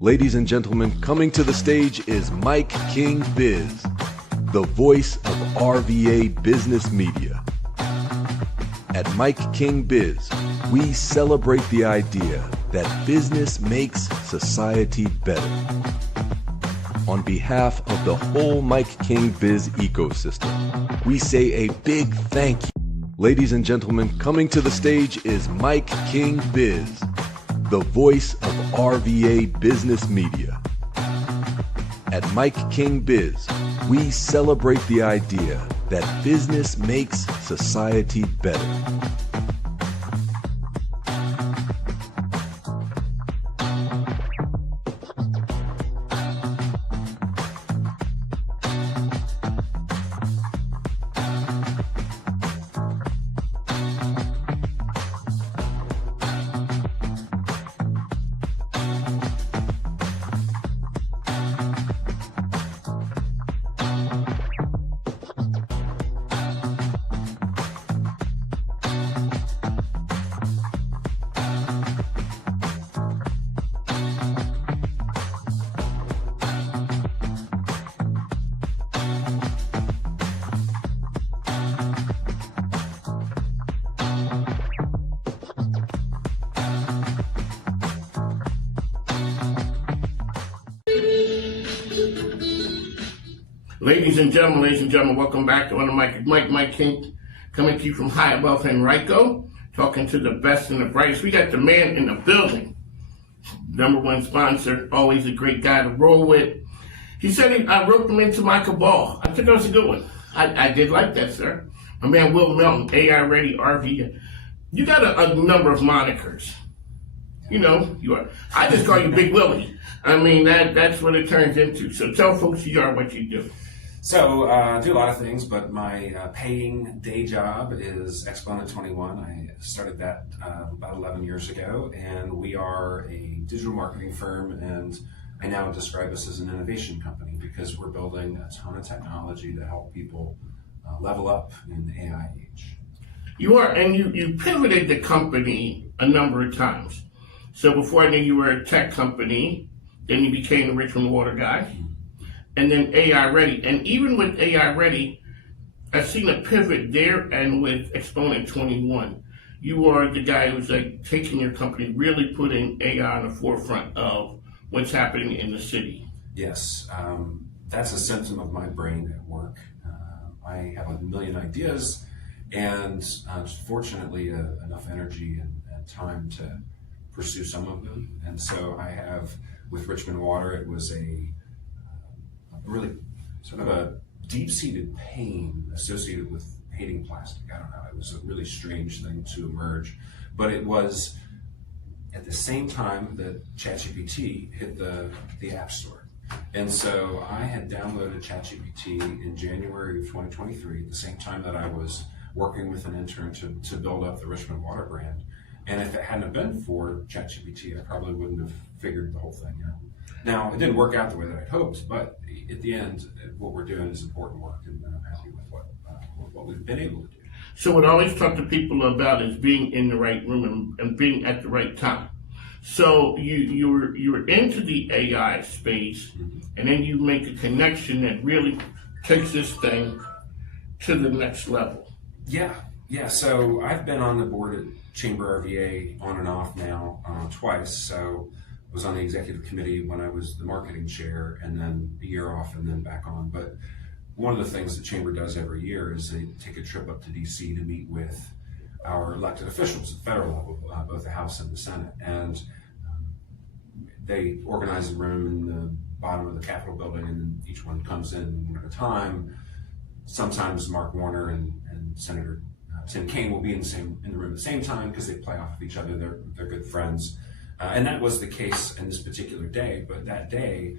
Ladies and gentlemen, coming to the stage is MIKEKINGBIZ, the voice of RVA business media. At MIKEKINGBIZ, we celebrate the idea that business makes society better. On behalf of the whole MIKEKINGBIZ ecosystem, we say a big thank you. Ladies and gentlemen, coming to the stage is MIKEKINGBIZ, the voice of RVA business media. At MIKEKINGBIZ, we celebrate the idea that business makes society better. Ladies and gentlemen, welcome back to Mike King, coming to you from high above Henrico, talking to the best and the brightest. We got the man in the building, number one sponsor, always a great guy to roll with. He said I roped him into my cabal. I think that was a good one. I did like that, sir. My man Will Melton, Ready RVA. You got a number of monikers. You know, you are. I just call you Big Willie. I mean, that's what it turns into. So tell folks who you are, what you do. So I do a lot of things, but my paying day job is Exponent 21. I started that about 11 years ago, and we are a digital marketing firm, and I now describe us as an innovation company because we're building a ton of technology to help people level up in the AI age. You are, and you pivoted the company a number of times. So before I knew you were a tech company, then you became the Richmond water guy. And then AI Ready. And even with AI Ready, I've seen a pivot there, and with Exponent 21. You are the guy who's like taking your company, really putting AI on the forefront of what's happening in the city. Yes, that's a symptom of my brain at work. I have a million ideas, and fortunately enough energy and time to pursue some of them. And so I have, with Richmond Water, it was a really sort of a deep-seated pain associated with hating plastic. I don't know, it was a really strange thing to emerge, but it was at the same time that ChatGPT hit the App Store. And so I had downloaded ChatGPT in January of 2023, at the same time that I was working with an intern to build up the Richmond Water brand. And if it hadn't been for ChatGPT, I probably wouldn't have figured the whole thing out. Now, it didn't work out the way that I'd hoped, but at the end, what we're doing is important work, and I'm happy with what we've been able to do. So what I always talk to people about is being in the right room and being at the right time. So you were into the AI space, and then you make a connection that really takes this thing to the next level. Yeah. So I've been on the board at Chamber RVA on and off now twice. So I was on the executive committee when I was the marketing chair, and then a year off and then back on. But one of the things the Chamber does every year is they take a trip up to DC to meet with our elected officials at the federal level, both the House and the Senate. And they organize a room in the bottom of the Capitol building, and each one comes in one at a time. Sometimes Mark Warner and Senator Tim Kaine will be in the room at the same time because they play off of each other. They're good friends. And that was the case in this particular day. But that day,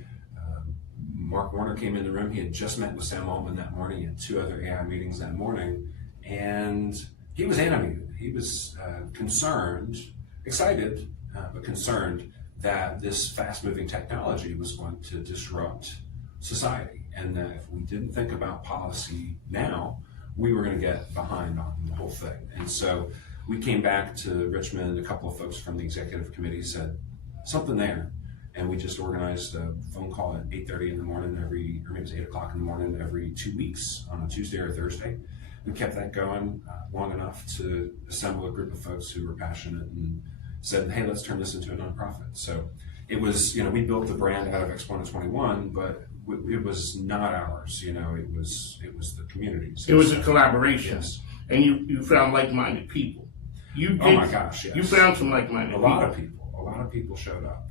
Mark Warner came in the room. He had just met with Sam Altman that morning. He had 2 other AI meetings that morning. And he was animated. He was concerned, excited, but concerned that this fast-moving technology was going to disrupt society. And that if we didn't think about policy now, we were going to get behind on the whole thing. And so we came back to Richmond. A couple of folks from the executive committee said, something there. And we just organized a phone call at 8:30 in the morning or maybe it was 8 o'clock in the morning every 2 weeks on a Tuesday or Thursday. We kept that going long enough to assemble a group of folks who were passionate and said, hey, let's turn this into a nonprofit. So it was, we built the brand out of Exponent 21, but it was not ours, it was the community's. It was a collaboration. Yes. And you found like-minded people. Oh my gosh, yes. You found some like-minded people. A lot of people showed up.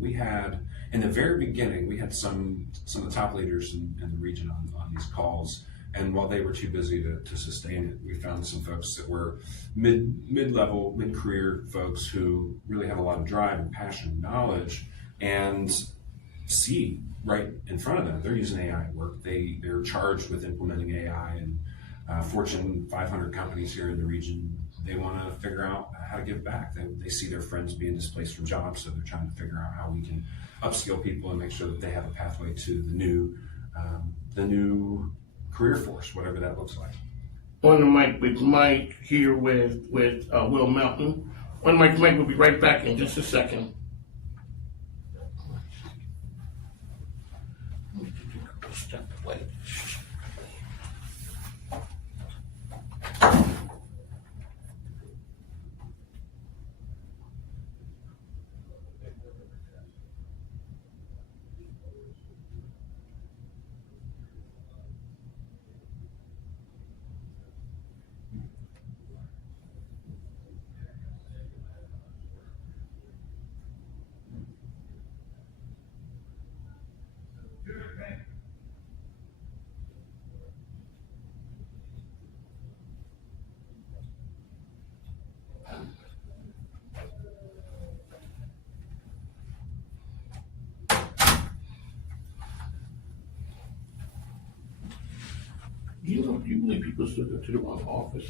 We had, in the very beginning, we had some of the top leaders in the region on these calls. And while they were too busy to sustain it, we found some folks that were mid-level, mid-career folks who really have a lot of drive and passion and knowledge and see right in front of them. They're using AI at work. They're charged with implementing AI, and Fortune 500 companies here in the region, they want to figure out how to give back. They see their friends being displaced from jobs, so they're trying to figure out how we can upskill people and make sure that they have a pathway to the new career force, whatever that looks like. On the mic with Mike here with Will Melton. On the mic, Mike will be right back in just a second. Step away. Do you believe people still go to the wrong office?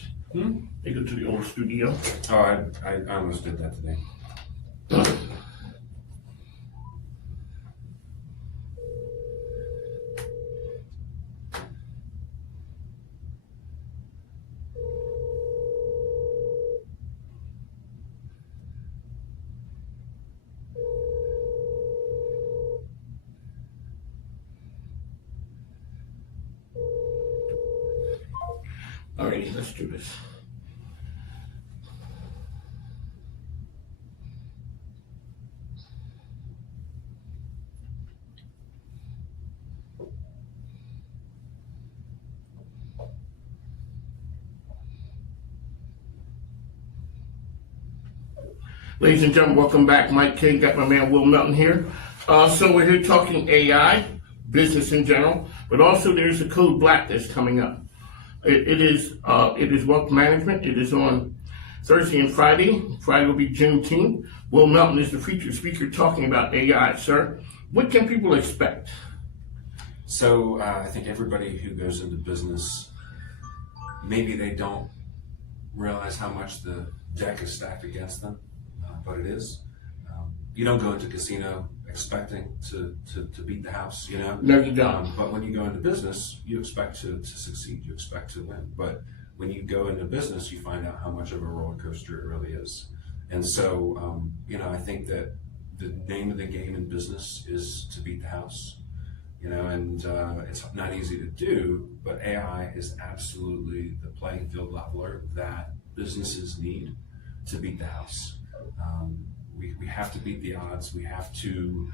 They go to the old studio. Oh, I almost did that today. Alrighty, let's do this. Ladies and gentlemen, welcome back. Mike King, got my man Will Melton here. So we're here talking AI, business in general, but also there's a Code Black that's coming up. It is wealth management. It is on Thursday and Friday. Friday will be Juneteenth. Will Melton is the featured speaker talking about AI. Sir, what can people expect? So I think everybody who goes into business, maybe they don't realize how much the deck is stacked against them, but it is. You don't go into casino expecting to beat the house, No, you don't. But when you go into business, you expect to succeed. You expect to win. But when you go into business, you find out how much of a roller coaster it really is. And so, I think that the name of the game in business is to beat the house. And it's not easy to do, but AI is absolutely the playing field leveler that businesses need to beat the house. We have to beat the odds. We have to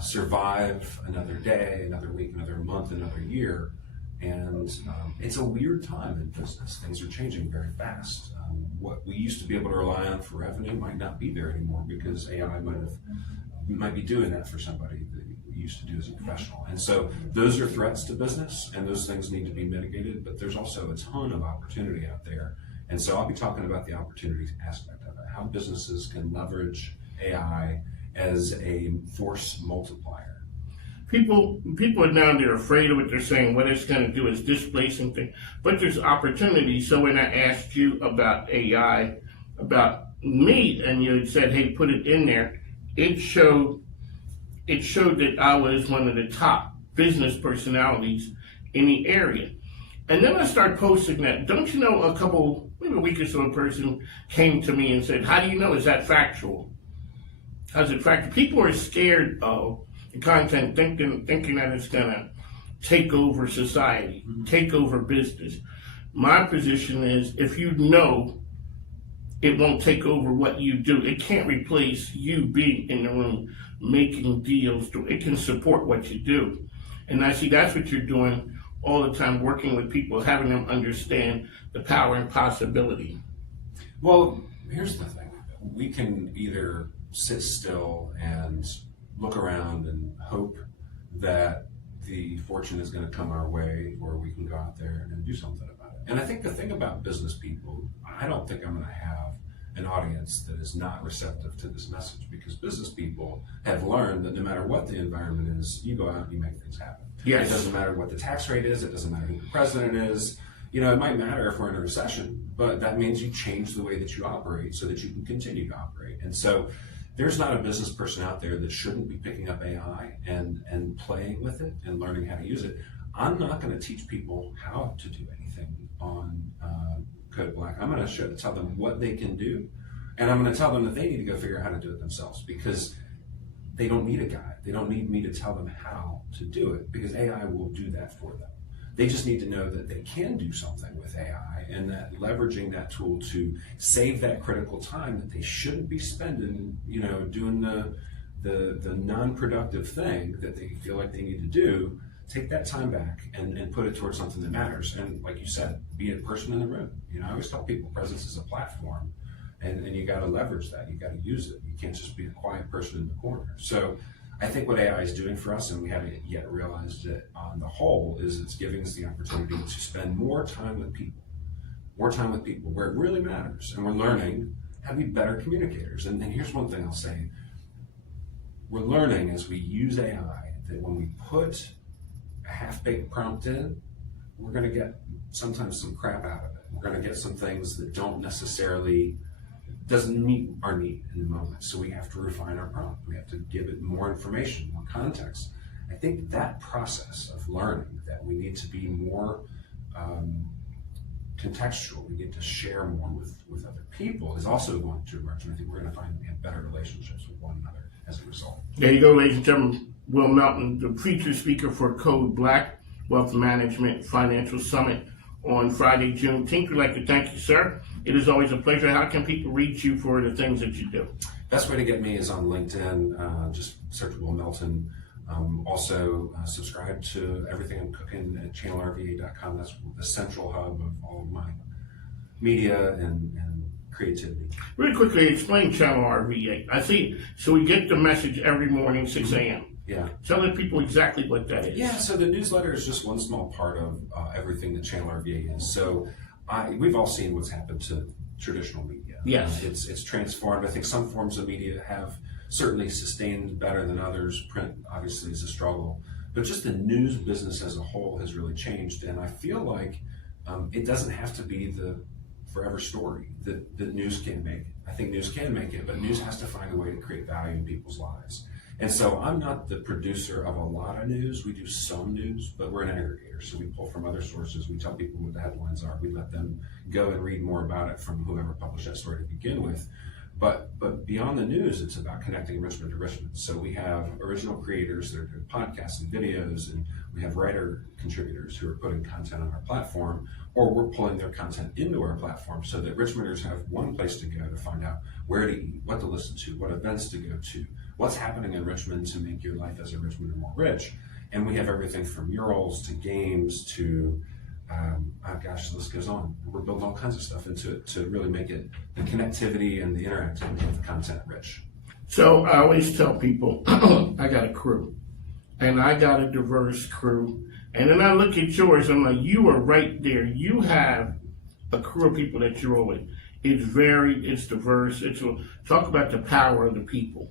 survive another day, another week, another month, another year. And it's a weird time in business. Things are changing very fast. What we used to be able to rely on for revenue might not be there anymore because AI might be doing that for somebody that we used to do as a professional. And so those are threats to business, and those things need to be mitigated. But there's also a ton of opportunity out there. And so I'll be talking about the opportunity aspect of it, how businesses can leverage AI as a force multiplier. People are now, they're afraid of what they're saying. What it's going to do is displacing things. But there's opportunity. So when I asked you about AI, about me, and you had said, hey, put it in there, it showed that I was one of the top business personalities in the area. And then I started posting that. Don't you know, maybe a week or so, a person came to me and said, how do you know? Is that factual? As a fact, people are scared of the content, thinking that it's gonna take over society, take over business. My position is, if you know it won't take over what you do, it can't replace you being in the room, making deals. It can support what you do. And I see that's what you're doing all the time, working with people, having them understand the power and possibility. Well, here's the thing. We can either sit still and look around and hope that the fortune is going to come our way, or we can go out there and do something about it. And I think the thing about business people, I don't think I'm going to have an audience that is not receptive to this message, because business people have learned that no matter what the environment is, you go out and you make things happen. Yes. It doesn't matter what the tax rate is, it doesn't matter who the president is. You know, it might matter if we're in a recession, but that means you change the way that you operate so that you can continue to operate. And so there's not a business person out there that shouldn't be picking up AI and playing with it and learning how to use it. I'm not going to teach people how to do anything on Code Black. I'm going to tell them what they can do, and I'm going to tell them that they need to go figure out how to do it themselves, because they don't need a guide. They don't need me to tell them how to do it, because AI will do that for them. They just need to know that they can do something with AI, and that leveraging that tool to save that critical time that they shouldn't be spending, you know, doing the non-productive thing that they feel like they need to do. Take that time back and put it towards something that matters. And like you said, be a person in the room. You know, I always tell people presence is a platform, and you got to leverage that. You got to use it. You can't just be a quiet person in the corner. So I think what AI is doing for us, and we haven't yet realized it on the whole, is it's giving us the opportunity to spend more time with people where it really matters. And we're learning how to be better communicators. And here's one thing I'll say. We're learning as we use AI that when we put a half-baked prompt in, we're going to get sometimes some crap out of it. We're going to get some things that doesn't meet our need in the moment. So we have to refine our prompt. We have to give it more information, more context. I think that process of learning that we need to be more contextual, we need to share more with other people, is also going to emerge. And I think we're going to find we have better relationships with one another as a result. There you go, ladies and gentlemen. Will Melton, the featured speaker for Code Black Wealth Management Financial Summit on Friday, June 10th. We'd like to thank you, sir. It is always a pleasure. How can people reach you for the things that you do? Best way to get me is on LinkedIn. Just search Will Melton. Also, subscribe to everything I'm cooking at channelrva.com. That's the central hub of all of my media and creativity. Really quickly, explain Channel RVA. I see, so we get the message every morning, 6 a.m. Yeah. Tell the people exactly what that is. Yeah, so the newsletter is just one small part of everything that Channel RVA is. So we've all seen what's happened to traditional media. Yes. It's transformed. I think some forms of media have certainly sustained better than others. Print obviously is a struggle, but just the news business as a whole has really changed. And I feel like it doesn't have to be the forever story that news can make it. I think news can make it, but news has to find a way to create value in people's lives. And so I'm not the producer of a lot of news. We do some news, but we're an aggregator. So we pull from other sources. We tell people what the headlines are. We let them go and read more about it from whoever published that story to begin with. But beyond the news, it's about connecting Richmond to Richmond. So we have original creators that are doing podcasts and videos, and we have writer contributors who are putting content on our platform, or we're pulling their content into our platform so that Richmonders have one place to go to find out where to eat, what to listen to, what events to go to, what's happening in Richmond to make your life as a Richmonder more rich. And we have everything from murals to games to, the list goes on. We're building all kinds of stuff into it to really make it the connectivity and the interactivity of the content rich. So I always tell people, I got a crew, and I got a diverse crew. And then I look at yours, I'm like, you are right there. You have a crew of people that you're with. It's varied, it's diverse. Talk about the power of the people.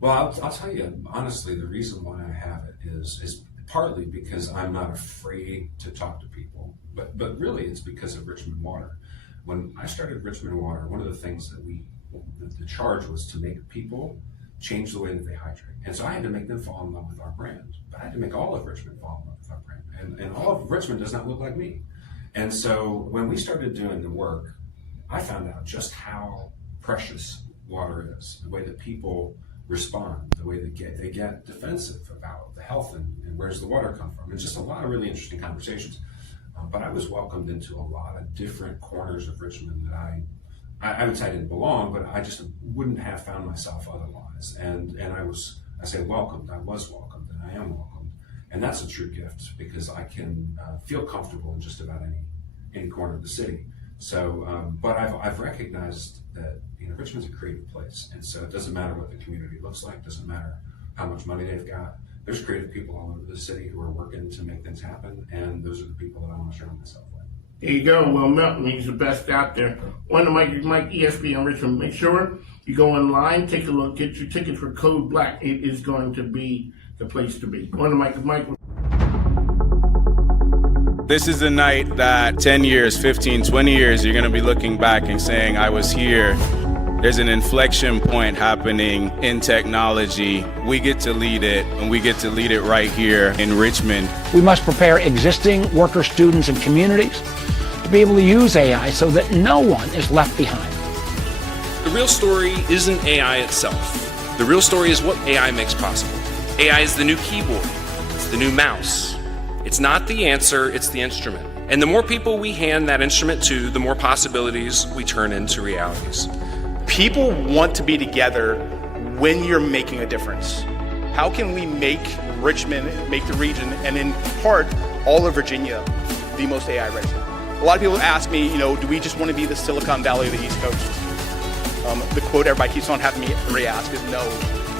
Well, I'll tell you, honestly, the reason why I have it is partly because I'm not afraid to talk to people, but really it's because of Richmond Water. When I started Richmond Water, one of the things that the charge was to make people change the way that they hydrate. And so I had to make them fall in love with our brand, but I had to make all of Richmond fall in love with our brand. And all of Richmond does not look like me. And so when we started doing the work, I found out just how precious water is, the way that people respond, the way they get defensive about the health and where's the water come from, and just a lot of really interesting conversations. But I was welcomed into a lot of different corners of Richmond that I would say I didn't belong, but I just wouldn't have found myself otherwise. And I was welcomed, and I am welcomed. And that's a true gift, because I can feel comfortable in just about any corner of the city. So, but I've recognized that Richmond's a creative place, and so it doesn't matter what the community looks like, doesn't matter how much money they've got. There's creative people all over the city who are working to make things happen, and those are the people that I want to surround myself with. There you go. Well, Melton, he's the best out there. On the Mike ESP on Richmond. Make sure you go online, take a look, get your tickets for Code Black. It is going to be the place to be. On the Mike. This is the night that 10 years, 15, 20 years, you're going to be looking back and saying, I was here. There's an inflection point happening in technology. We get to lead it, and we get to lead it right here in Richmond. We must prepare existing workers, students, and communities to be able to use AI so that no one is left behind. The real story isn't AI itself. The real story is what AI makes possible. AI is the new keyboard. It's the new mouse. It's not the answer, it's the instrument. And the more people we hand that instrument to, the more possibilities we turn into realities. People want to be together when you're making a difference. How can we make Richmond, make the region, and in part, all of Virginia, the most AI ready? A lot of people ask me, do we just want to be the Silicon Valley of the East Coast? The quote everybody keeps on having me re-ask is no.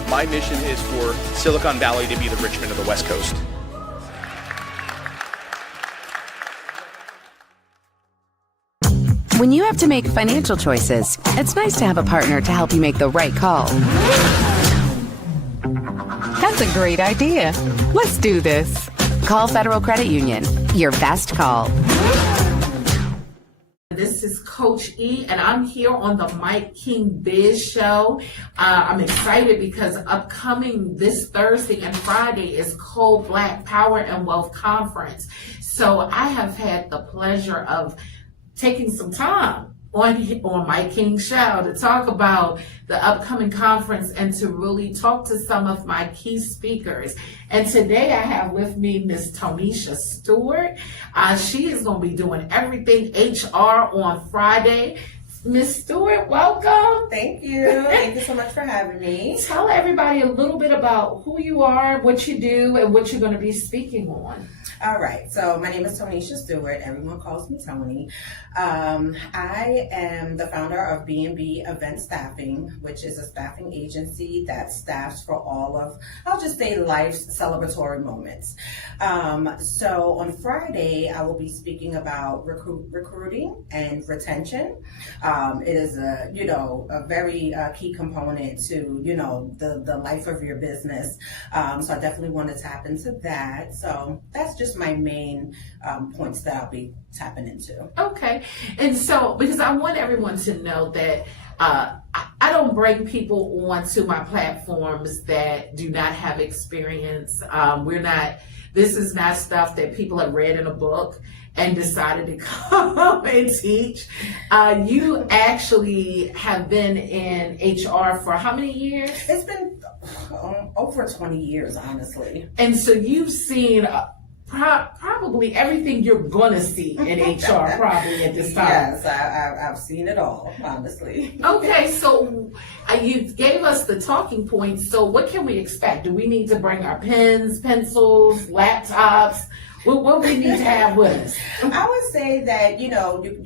My mission is for Silicon Valley to be the Richmond of the West Coast. When you have to make financial choices, it's nice to have a partner to help you make the right call. That's a great idea. Let's do this. Call Federal Credit Union. Your best call. This is Coach E, and I'm here on the MIKEKINGBIZ show. I'm excited because upcoming this Thursday and Friday is Cold Black Power and Wealth Conference. So I have had the pleasure of taking some time on Mike King's show to talk about the upcoming conference and to really talk to some of my key speakers. And today I have with me Miss Tonisha Stewart. She is going to be doing everything HR on Friday. Miss Stewart, welcome. Thank you. Thank you so much for having me. Tell everybody a little bit about who you are, what you do, and what you're going to be speaking on. All right. So my name is Tonisha Stewart. Everyone calls me Toni. I am the founder of B&B Event Staffing, which is a staffing agency that staffs for all of, I'll just say, life's celebratory moments. So on Friday, I will be speaking about recruiting and retention. It is a very key component to, the life of your business. So I definitely want to tap into that. So that's just my main points that I'll be tapping into. Okay. And so, because I want everyone to know that I don't bring people onto my platforms that do not have experience. This is not stuff that people have read in a book and decided to come and teach. You actually have been in HR for how many years? It's been over 20 years, honestly. And so you've seen probably everything you're gonna see in HR probably at this time. Yes, I've seen it all, honestly. Okay, so you gave us the talking points. So what can we expect? Do we need to bring our pens, pencils, laptops? What we need to have with us? I would say that, you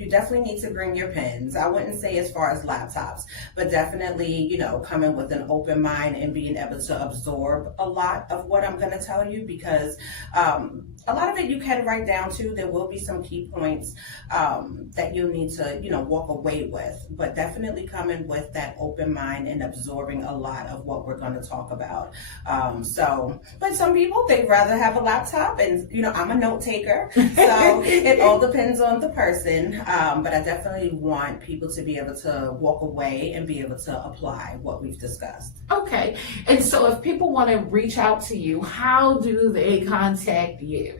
definitely need to bring your pens. I wouldn't say as far as laptops, but definitely, coming with an open mind and being able to absorb a lot of what I'm going to tell you, because a lot of it you can write down too. There will be some key points that you'll need to, walk away with, but definitely coming with that open mind and absorbing a lot of what we're going to talk about. But some people, they'd rather have a laptop, and, I'm a note taker, so it all depends on the person. But I definitely want people to be able to walk away and be able to apply what we've discussed. Okay. And so if people want to reach out to you, how do they contact you?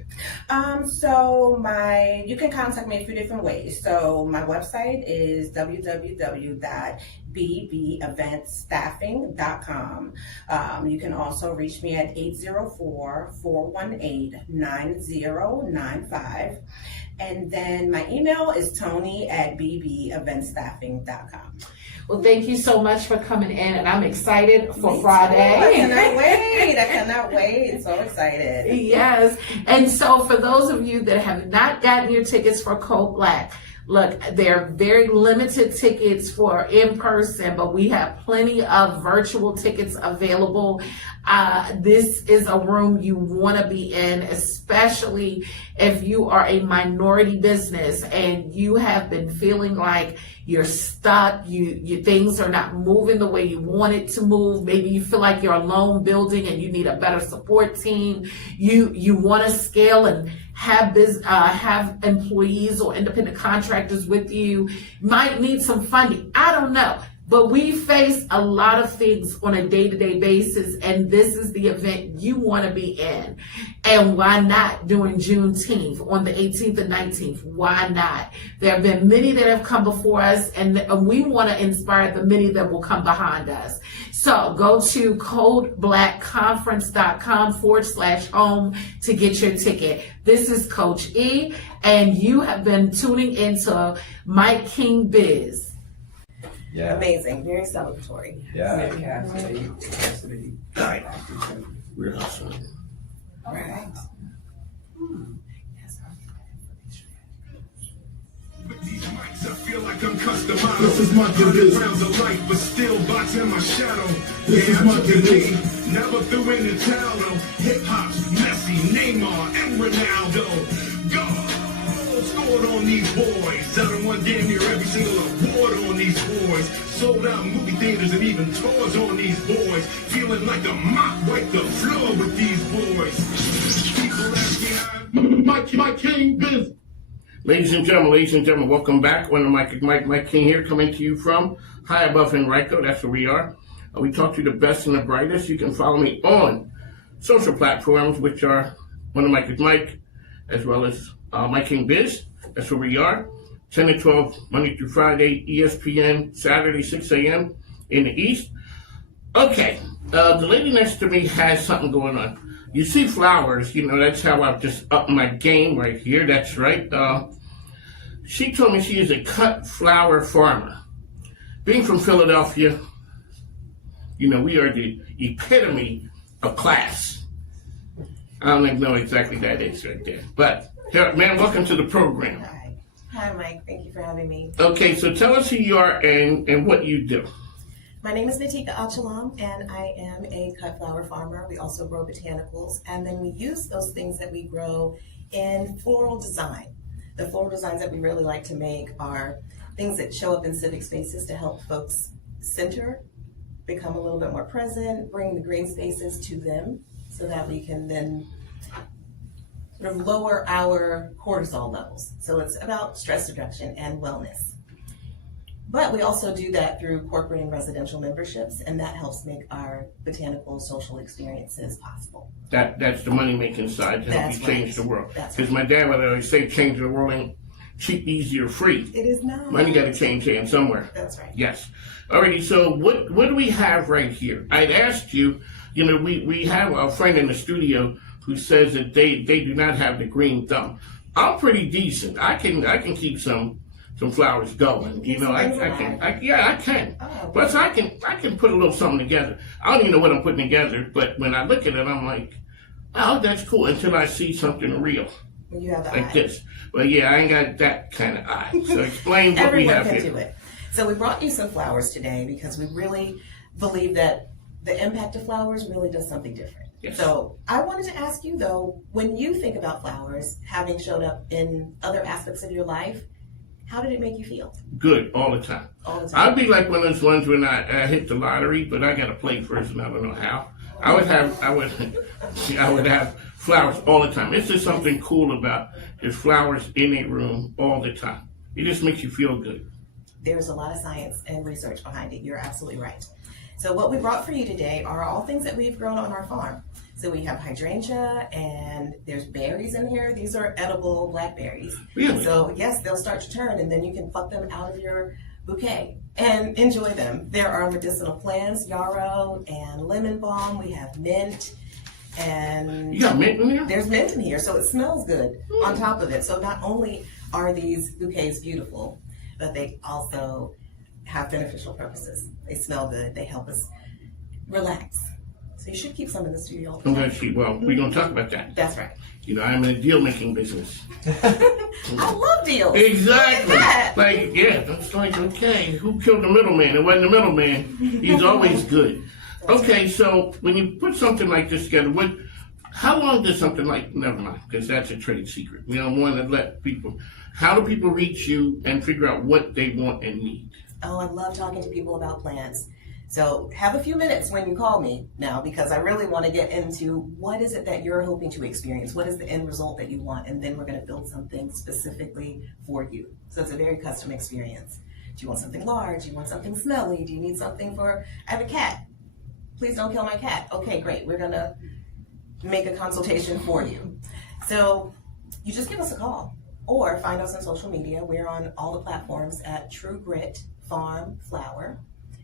You can contact me a few different ways. So my website is www.bnbeventstaffing.com. MIKEKINGBIZ.com. You can also reach me at 804-418-9095. And then my email is Toni@bbeventstaffing.com. Well, thank you so much for coming in, and I'm excited for Friday. I cannot wait. So excited. Yes. And so for those of you that have not gotten your tickets for Code Black, look, they're very limited tickets for in person, but we have plenty of virtual tickets available. This is a room you want to be in, especially if you are a minority business and you have been feeling like you're stuck, you things are not moving the way you want it to move. Maybe you feel like you're alone building and you need a better support team. You want to scale and have employees or independent contractors with you. Might need some funding. I don't know. But we face a lot of things on a day-to-day basis, and this is the event you want to be in. And why not during Juneteenth on the 18th and 19th? Why not? There have been many that have come before us, and we want to inspire the many that will come behind us. So go to codeblackconference.com/home to get your ticket. This is Coach E, and you have been tuning into Mike King Biz. Yeah. Amazing. Very celebratory. Yeah. We're awesome. All right. These mics, I feel like I'm customized. This is my rounds of light, but still boxing my shadow. This is my day. Never threw in the towel, though. Hip hop's Messi, Neymar, and Ronaldo. Go! Scored on these boys. I done won damn near every single award on these boys. Sold out movie theaters and even tours on these boys. Feeling like the mop wiped the floor with these boys. People ask me Mike King Biz. Ladies and gentlemen, welcome back. One of Mike King here, coming to you from high above Henrico. That's where we are. We talk to the best and the brightest. You can follow me on social platforms, which are one of Mike, as well as Mike King Biz. That's where we are. 10 to 12, Monday through Friday, ESPN, Saturday, 6 a.m. in the East. Okay, the lady next to me has something going on. You see flowers, that's how I've just upped my game right here. That's right. She told me she is a cut flower farmer. Being from Philadelphia, we are the epitome of class. I don't even know exactly that is right there. But, ma'am, welcome to the program. Hi, Mike. Thank you for having me. Okay, so tell us who you are and what you do. My name is Natika, and I am a cut flower farmer. We also grow botanicals, and then we use those things that we grow in floral design. The floral designs that we really like to make are things that show up in civic spaces to help folks center, become a little bit more present, bring the green spaces to them so that we can then sort of lower our cortisol levels. So it's about stress reduction and wellness. But we also do that through corporate and residential memberships, and that helps make our botanical social experiences possible. That's the money-making side to help you change the world. Because my dad would always say, change the world ain't cheap, easy, or free. It is not. Money got to change hands somewhere. That's right. Yes. Alrighty, so what do we have right here? I'd asked you, we have a friend in the studio who says that they do not have the green thumb. I'm pretty decent. I can keep some flowers going. I can. Oh. Plus I can put a little something together. I don't even know what I'm putting together, but when I look at it, I'm like, oh, that's cool, until I see something real. You have the like eye. This. Well, yeah, I ain't got that kind of eye. So explain what we have here. Everyone can do it. So we brought you some flowers today because we really believe that the impact of flowers really does something different. Yes. So I wanted to ask you, though, when you think about flowers having showed up in other aspects of your life, how did it make you feel? Good, all the time. All the time. I'd be like one of those ones when I hit the lottery, but I got to play first, and I don't know how. I would have flowers all the time. It's just something cool about there's flowers in a room all the time. It just makes you feel good. There's a lot of science and research behind it. You're absolutely right. So what we brought for you today are all things that we've grown on our farm. So we have hydrangea, and there's berries in here. These are edible blackberries. Really? So yes, they'll start to turn, and then you can pluck them out of your bouquet and enjoy them. There are medicinal plants, yarrow and lemon balm. We have mint. And you got mint in here? There's mint in here, so it smells good on top of it. So not only are these bouquets beautiful, but they also have beneficial purposes. They smell good. They help us relax. So you should keep some in the studio all the time. I'm going to see. Well, we're going to talk about that. That's right. You know, I'm in a deal-making business. I love deals. Exactly. Like, yeah, that's like, okay, who killed the middleman? It wasn't the middleman. He's always good. Okay, so when you put something like this together, how long does something like, never mind, because that's a trade secret. We don't want to let people, how do people reach you and figure out what they want and need? Oh, I love talking to people about plants. So have a few minutes when you call me now, because I really want to get into what is it that you're hoping to experience? What is the end result that you want? And then we're going to build something specifically for you. So it's a very custom experience. Do you want something large? Do you want something smelly? Do you need something for, I have a cat. Please don't kill my cat. Okay, great. We're going to make a consultation for you. So you just give us a call or find us on social media. We're on all the platforms at True Grit Farm Flower.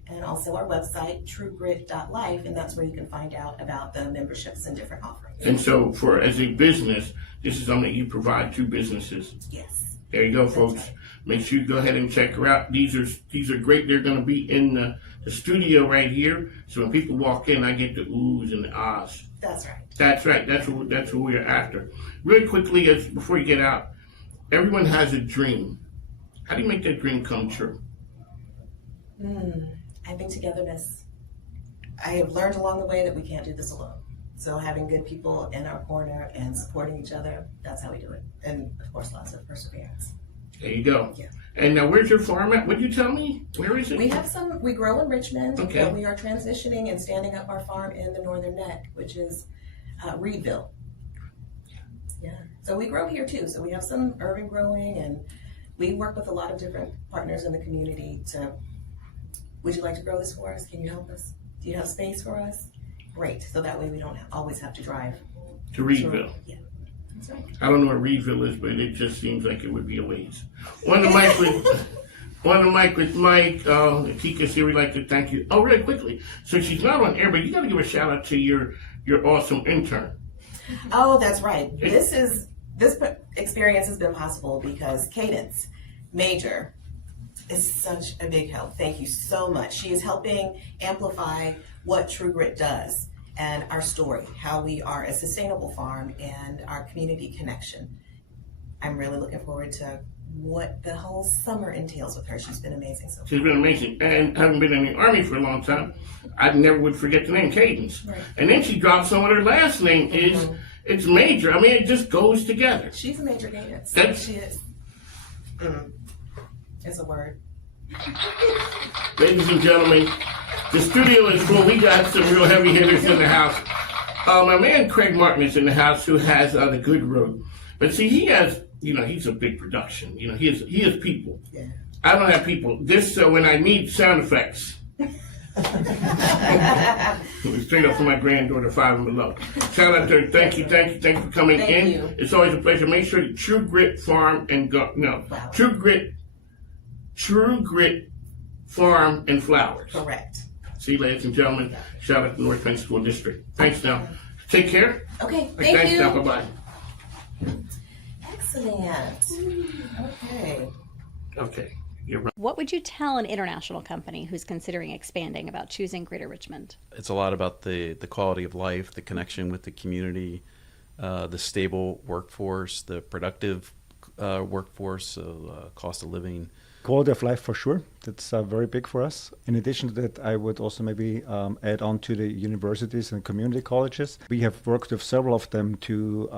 And also our website, truegrit.life, and that's where you can find out about the memberships and different offerings. And so as a business, this is something you provide to businesses. Yes. There you go, folks. Right. Make sure you go ahead and check her out. These are great. They're going to be in the studio right here. So when people walk in, I get the oohs and the ahs. That's right. That's right. That's what we're after. Really quickly, before you get out, everyone has a dream. How do you make that dream come true? I think togetherness. I have learned along the way that we can't do this alone. So having good people in our corner and supporting each other, that's how we do it. And of course, lots of perseverance. There you go. Yeah. And now where's your farm at? What'd you tell me? Where is it? We grow in Richmond, okay. But we are transitioning and standing up our farm in the Northern Neck, which is Reedville. Yeah. So we grow here too. So we have some urban growing, and we work with a lot of different partners in the community to, would you like to grow this for us? Can you help us? Do you have space for us? Great. So that way we don't always have to drive to Reedville. Yeah. That's right. I don't know where Reedville is, but it just seems like it would be a ways. On the mic with Mike, Natika here, we'd like to thank you. Oh, really quickly. So she's not on air, but you got to give a shout out to your awesome intern. Oh, that's right. This experience has been possible because Cadence Major is such a big help. Thank you so much. She is helping amplify what True Grit does and our story, how we are a sustainable farm and our community connection. I'm really looking forward to what the whole summer entails with her. She's been amazing so far. She's been amazing. And having been in the Army for a long time, I never would forget the name Cadence. Right. And then she drops on what her last name is. It's Major. I mean, it just goes together. She's a Major Cadence. She is. It's a word. Ladies and gentlemen, the studio is full. We got some real heavy hitters in the house. My man Craig Martin is in the house, who has the Good Road. But see, he has, he's a big production. He has people. Yeah. I don't have people. When I need sound effects. Straight up from my granddaughter, 5 and below. Shout out to her. Thank you for coming in. You. It's always a pleasure. Make sure that True Grit Farm and True Grit Farm and Flowers. Correct. See, ladies and gentlemen, shout out to North Penn School District. Thanks now. Take care. Okay, thank you. Now, bye-bye. Excellent. Okay. What would you tell an international company who's considering expanding about choosing Greater Richmond? It's a lot about the quality of life, the connection with the community, the stable workforce, the productive workforce, cost of living. Quality of life for sure. That's very big for us. In addition to that, I would also maybe add on to the universities and community colleges. We have worked with several of them to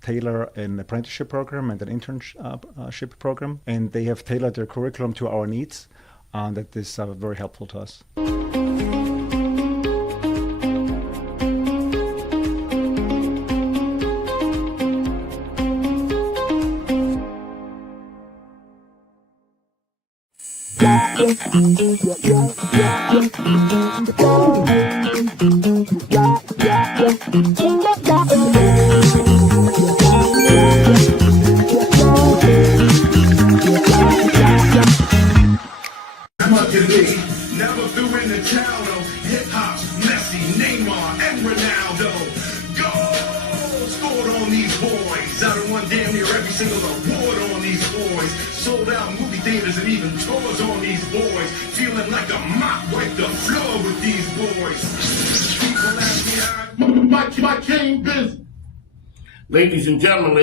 tailor an apprenticeship program and an internship program, and they have tailored their curriculum to our needs, and that is very helpful to us. won damn near every single award on these boys. Sold out movie theaters and even tours on these boys. Feeling like a mop wiped the floor with these boys. People ask me how my king biz. Ladies and gentlemen,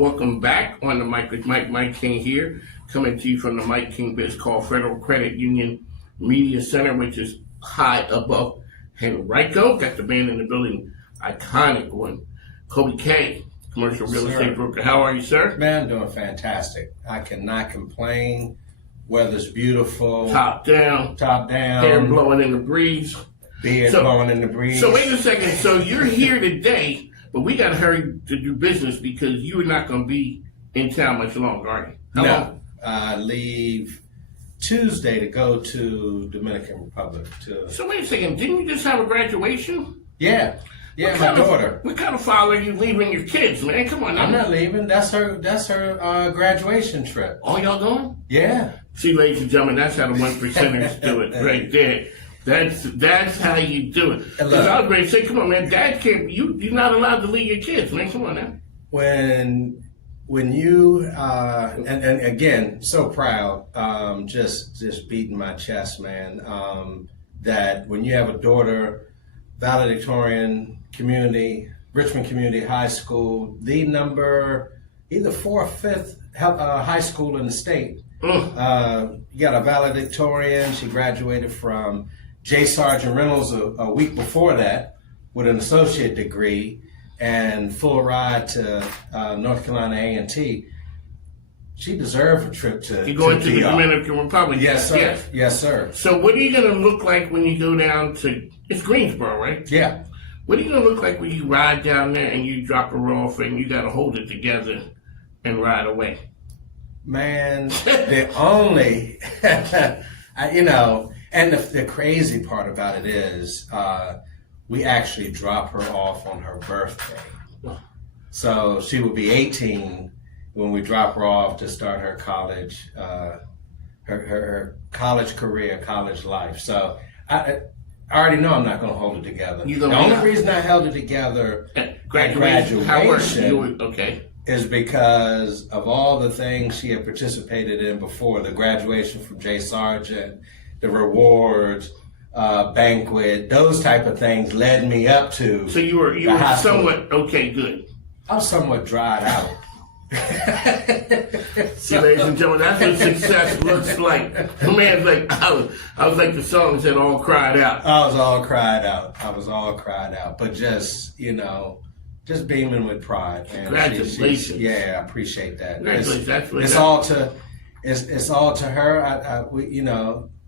welcome back on the mic with Mike King here, coming to you from the MIKEKINGBIZ called Federal Credit Union Media Center, which is high above Henrico. Got the man in the building, iconic one, Colby Kay, commercial real estate broker. How are you, sir? Man, I'm doing fantastic. I cannot complain. Weather's beautiful. Top down. Hair blowing in the breeze. Beard blowing in the breeze. So wait a second. So you're here today, but we got to hurry to do business because you're not going to be in town much longer, are you? How long? I leave Tuesday to go to Dominican Republic. So wait a second. Didn't you just have a graduation? Yeah, my daughter. What kind of father are you leaving your kids, man? Come on now. I'm not leaving. That's her graduation trip. All y'all going? Yeah. See, ladies and gentlemen, that's how the 1%ers do it right there. That's how you do it. Because I was ready to say, come on, man, Dad can't. You're not allowed to leave your kids, man. Come on now. When you and again, so proud, just beating my chest, man. That when you have a daughter, valedictorian, Richmond Community High School, the number either 4th or 5th high school in the state. You got a valedictorian. She graduated from J. Sergeant Reynolds a week before that with an associate degree and full ride to North Carolina A&T. She deserved a trip to You're going to the Dominican Republic. Yes, sir. Yes, sir. So what are you going to look like when you go down to, it's Greensboro, right? Yeah. What are you going to look like when you ride down there and you drop her off and you got to hold it together and ride away? Man, the only, and the crazy part about it is we actually drop her off on her birthday. So she will be 18 when we drop her off to start her college, her college career, college life. So I already know I'm not going to hold it together. The only reason I held it together at graduation is because of all the things she had participated in before, the graduation from J. Sargent, the rewards, banquet, those type of things led me up to. So you were somewhat good. I was somewhat dried out. See, ladies and gentlemen, that's what success looks like. The man's like, I was like the song said, all cried out. I was all cried out. But just beaming with pride, man. Congratulations. I appreciate that. Congratulations. It's all to her.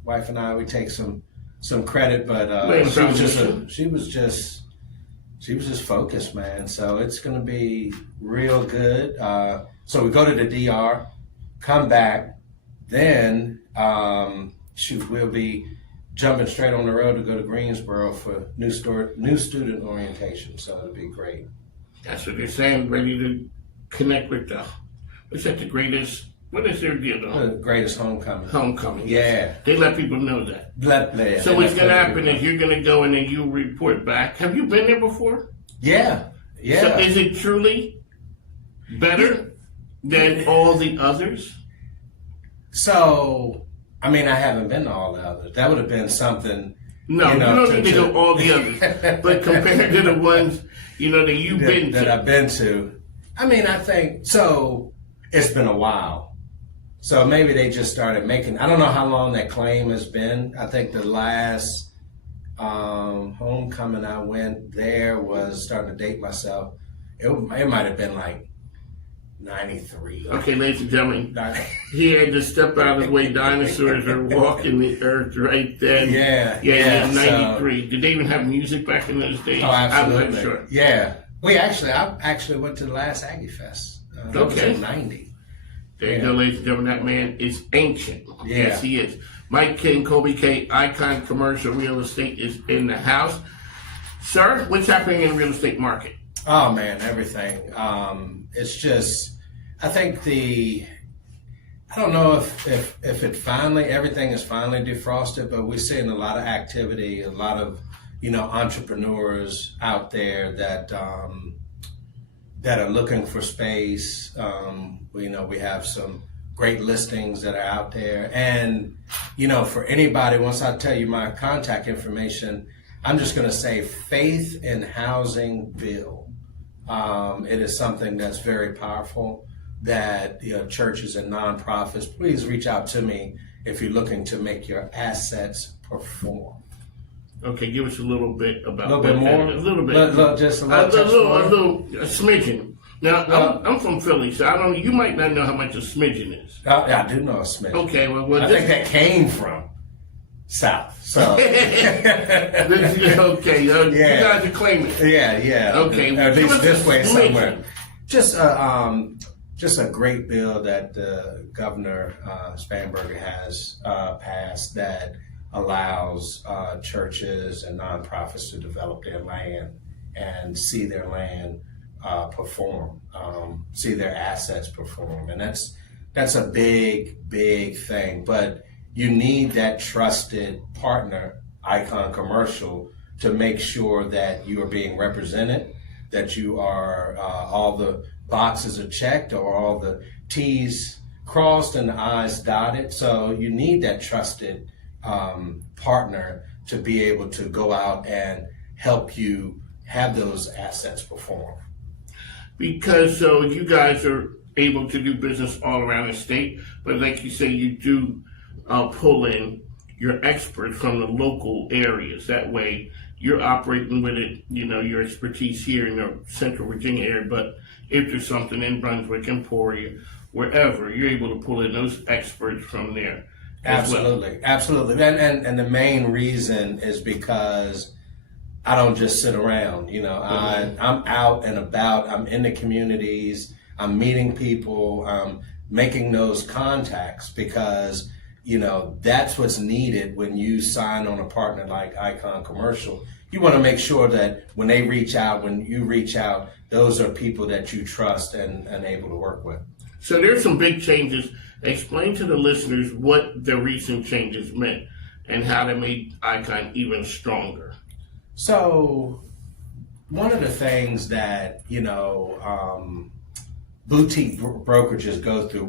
Wife and I, we take some credit, but she was just focused, man. So it's gonna be real good. So we go to the DR, come back, then we'll be jumping straight on the road to go to Greensboro for new student orientation. So it'll be great. That's what they're saying. Ready to connect with what's that? The greatest. What is their deal, though? The greatest homecoming. Homecoming. Yeah. They let people know that. So what's going to happen is you're going to go and then you report back. Have you been there before? Yeah. So is it truly better than all the others? So, I haven't been to all the others. That would have been something. No, you don't need to go all the others. But compared to the ones, that you've been to. That I've been to. I think, so it's been a while. So maybe they just started making, I don't know how long that claim has been. I think the last homecoming I went there was, starting to date myself, it might have been like 93. Okay, ladies and gentlemen, he had to step out of the way. Dinosaurs are walking the earth right then. Yeah. 93. Did they even have music back in those days? Oh, absolutely. I'm not sure. Yeah. I actually went to the last Aggie Fest. That was in 90. There you go, ladies and gentlemen. That man is ancient. Yeah. Yes, he is. Mike King, Colby Kay, Icon Commercial Real Estate is in the house. Sir, what's happening in the real estate market? Oh, man, everything. It's just, I think I don't know if everything is finally defrosted, but we're seeing a lot of activity, a lot of, entrepreneurs out there that that are looking for space. We have some great listings that are out there. And, for anybody, once I tell you my contact information, I'm just going to say Faith in Housing Bill. It is something that's very powerful that churches and nonprofits, please reach out to me if you're looking to make your assets perform. Okay, give us a little bit about a little bit more. A little bit, just a little smidgen. Now, I'm from Philly, so I don't. You might not know how much a smidgen is. I do know a smidgen. Okay, well, I think that came from South. So okay, you guys are claiming. Yeah. Okay, at least this way somewhere. Just a great bill that Governor Spanberger has passed that allows churches and nonprofits to develop their land and see their land perform, see their assets perform, and that's a big thing. But you need that trusted partner, Icon Commercial, to make sure that you are being represented, that you are all the boxes are checked or all the T's crossed and the I's dotted. So you need that trusted partner to be able to go out and help you have those assets perform. Because so you guys are able to do business all around the state, but like you say, you do pull in your experts from the local areas. That way you're operating with it, your expertise here in the Central Virginia area, but if there's something in Brunswick, Emporia, wherever, you're able to pull in those experts from there. Absolutely. And the main reason is because I don't just sit around, I'm out and about, I'm in the communities, I'm meeting people, I'm making those contacts because, that's what's needed when you sign on a partner like Icon Commercial. You want to make sure that when they reach out, when you reach out, those are people that you trust and able to work with. So there's some big changes. Explain to the listeners what the recent changes meant and how they made Icon even stronger. So one of the things that, boutique brokerages go through,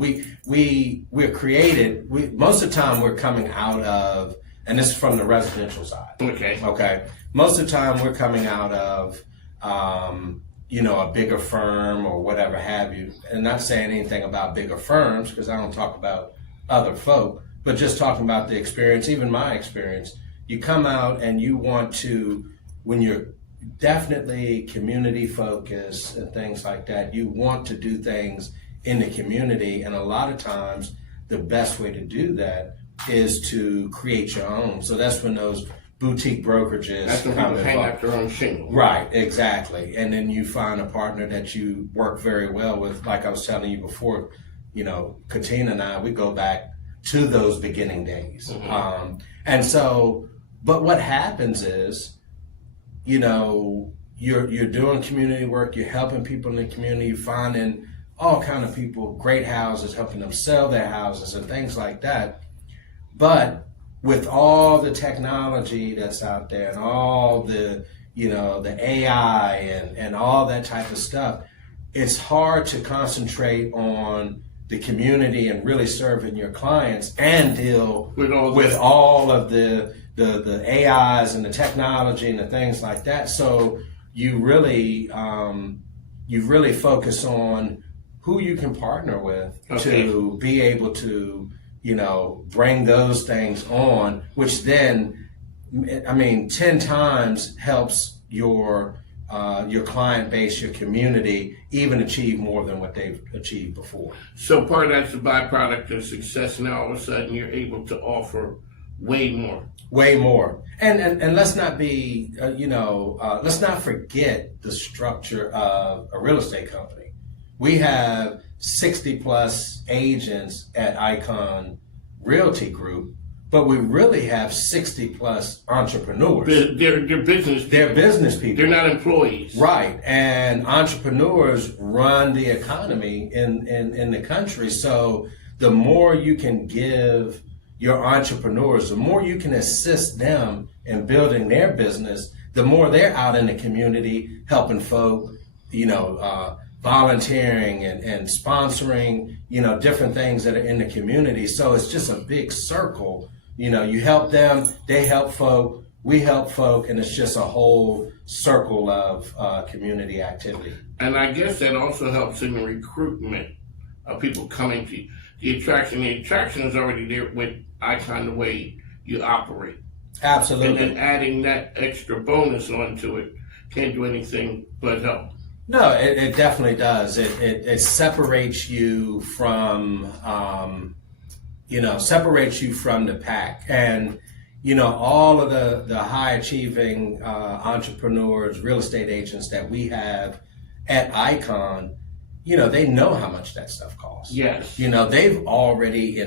we're created, most of the time we're coming out of, and this is from the residential side. Okay. Most of the time we're coming out of, a bigger firm or whatever have you. And not saying anything about bigger firms because I don't talk about other folk, but just talking about the experience, even my experience. You come out and you want to, when you're definitely community focused and things like that, you want to do things in the community. And a lot of times the best way to do that is to create your own. So that's when those boutique brokerages come hang out their own shingle. Right, exactly. And then you find a partner that you work very well with. Like I was telling you before, Katina and I, we go back to those beginning days. Mm-hmm. And so, but what happens is, you're doing community work, you're helping people in the community, you're finding all kind of people, great houses, helping them sell their houses and things like that. But with all the technology that's out there and all the, the AI and all that type of stuff, it's hard to concentrate on the community and really serving your clients and deal with all of the AIs and the technology and the things like that. So you really focus on who you can partner with to be able to, bring those things on, which then, 10 times helps your client base, your community, even achieve more than what they've achieved before. So part of that's the byproduct of success. Now all of a sudden you're able to offer way more. And let's not be, let's not forget the structure of a real estate company. We have 60 plus agents at Icon Realty Group, but we really have 60 plus entrepreneurs. They're business people. They're business people. They're not employees. Right. And entrepreneurs run the economy in the country. So the more you can give your entrepreneurs, the more you can assist them in building their business, the more they're out in the community helping folk, volunteering and sponsoring, different things that are in the community. So it's just a big circle. You help them, they help folk, we help folk, and it's just a whole circle of community activity. And I guess that also helps in the recruitment of people coming to the attraction. The attraction is already there with Icon, the way you operate. Absolutely. And then adding that extra bonus onto it can't do anything but help. No, it definitely does. It separates you from, separates you from the pack. And, all of the high achieving entrepreneurs, real estate agents that we have at Icon, they know how much that stuff costs. Yes. They've already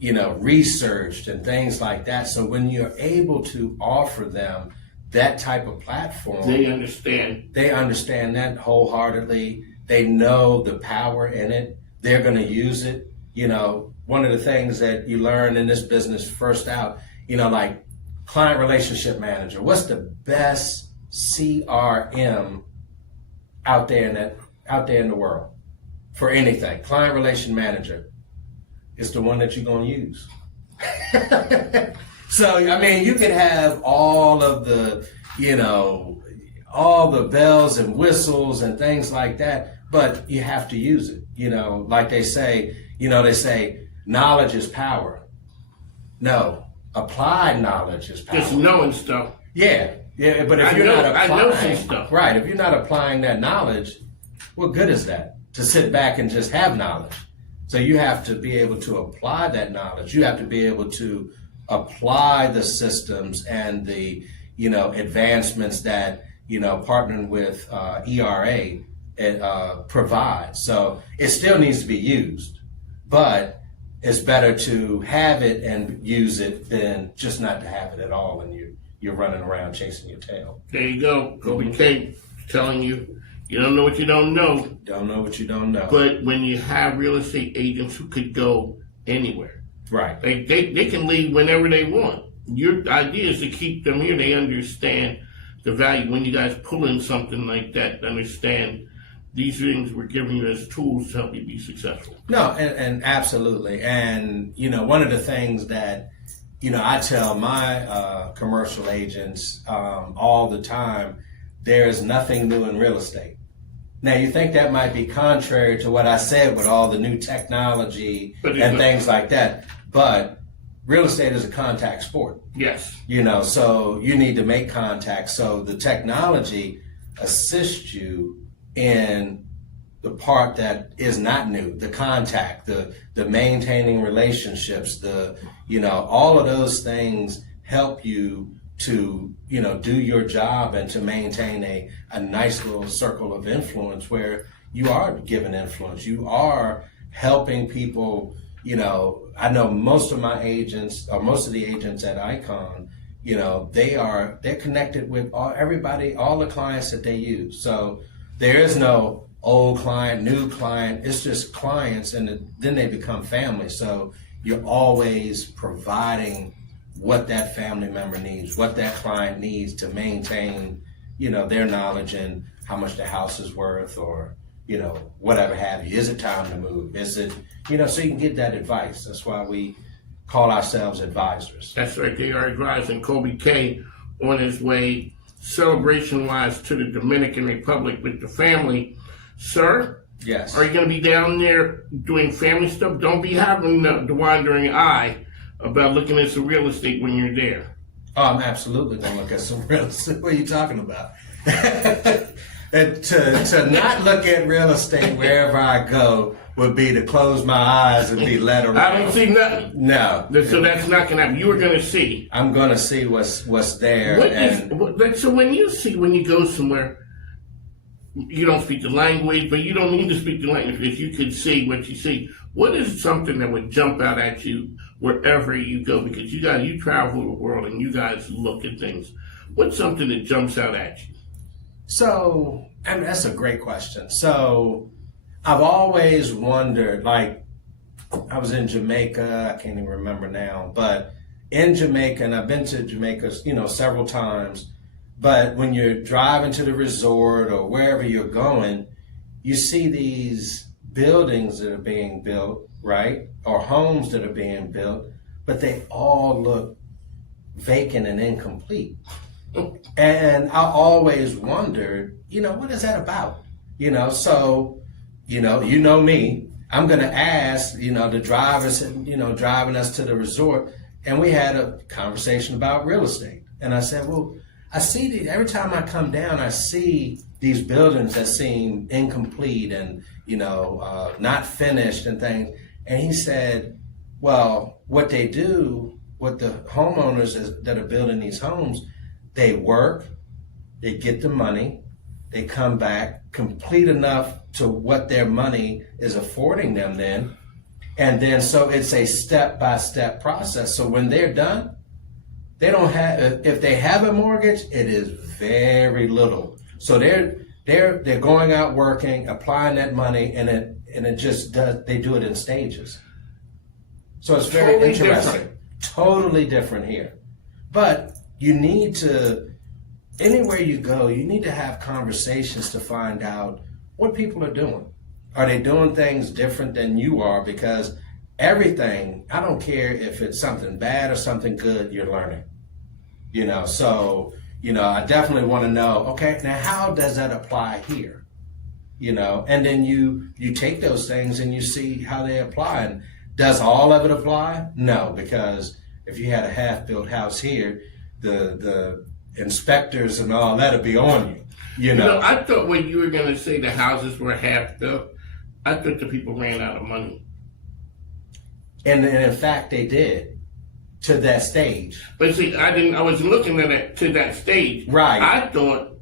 researched and things like that. So when you're able to offer them that type of platform, they understand. They understand that wholeheartedly. They know the power in it. They're going to use it. One of the things that you learn in this business first out, like client relationship manager. What's the best CRM out there in the world for anything? Client relation manager is the one that you're going to use. So, you could have all of the, all the bells and whistles and things like that, but you have to use it. Like they say, knowledge is power. No, applied knowledge is power. Just knowing stuff. Yeah, but if you're not applying, I know some stuff. Right, if you're not applying that knowledge, what good is that? To sit back and just have knowledge. So you have to be able to apply that knowledge. You have to be able to apply the systems and the, advancements that, partnering with ERA provides. So it still needs to be used, but it's better to have it and use it than just not to have it at all and you're running around chasing your tail. There you go. Colby Kay telling you, you don't know what you don't know. Don't know what you don't know. But when you have real estate agents who could go anywhere. Right. They can leave whenever they want. Your idea is to keep them here. They understand the value. When you guys pull in something like that, understand these things we're giving you as tools to help you be successful. No, and absolutely. And, one of the things that, I tell my commercial agents all the time, there is nothing new in real estate. Now, you think that might be contrary to what I said with all the new technology and things like that, but real estate is a contact sport. Yes. So you need to make contact. So the technology assists you in the part that is not new, the contact, the maintaining relationships, all of those things help you to, do your job and to maintain a nice little circle of influence where you are giving influence. You are helping people. I know most of my agents, or most of the agents at Icon, they're connected with everybody, all the clients that they use. So there is no old client, new client. It's just clients, and then they become family. So you're always providing what that family member needs, what that client needs to maintain, their knowledge and how much the house is worth, or, whatever have you. Is it time to move? Is it, so you can get that advice. That's why we call ourselves advisors. That's right. They are advising Colby Kay on his way celebration-wise to the Dominican Republic with the family. Sir? Yes. Are you going to be down there doing family stuff? Don't be having the wandering eye about looking at some real estate when you're there. Oh, I'm absolutely going to look at some real estate. What are you talking about? to not look at real estate wherever I go would be to close my eyes and be led around. I don't see nothing. No. So that's not going to happen. You are going to see. I'm going to see what's there. So when you go somewhere, you don't speak the language, but you don't need to speak the language because you can see what you see. What is something that would jump out at you wherever you go? Because you travel the world and you guys look at things. What's something that jumps out at you? So, that's a great question. So, I've always wondered, like, I was in Jamaica, I can't even remember now, but in Jamaica, and I've been to Jamaica, several times, but when you're driving to the resort or wherever you're going, you see these buildings that are being built, right? Or homes that are being built, but they all look vacant and incomplete. And I always wondered, what is that about? So, you know me, I'm going to ask, the drivers, driving us to the resort. And we had a conversation about real estate. And I said, well, I see every time I come down, I see these buildings that seem incomplete and, not finished and things. And he said, well, what they do, what the homeowners that are building these homes, they work, they get the money, they come back, complete enough to what their money is affording them then. And then, so it's a step-by-step process. So when they're done, they don't have, if they have a mortgage, it is very little. So they're going out working, applying that money, and it just does, they do it in stages. So it's very interesting. Totally different here. But you need to, anywhere you go, you need to have conversations to find out what people are doing. Are they doing things different than you are? Because everything, I don't care if it's something bad or something good, you're learning. So, I definitely want to know, okay, now how does that apply here? And then you take those things and you see how they apply. And does all of it apply? No, because if you had a half-built house here, the inspectors and all that'll be on you. I thought when you were going to say the houses were half-built, I thought the people ran out of money. And in fact, they did to that stage. But see, I wasn't looking at it to that stage. Right. I thought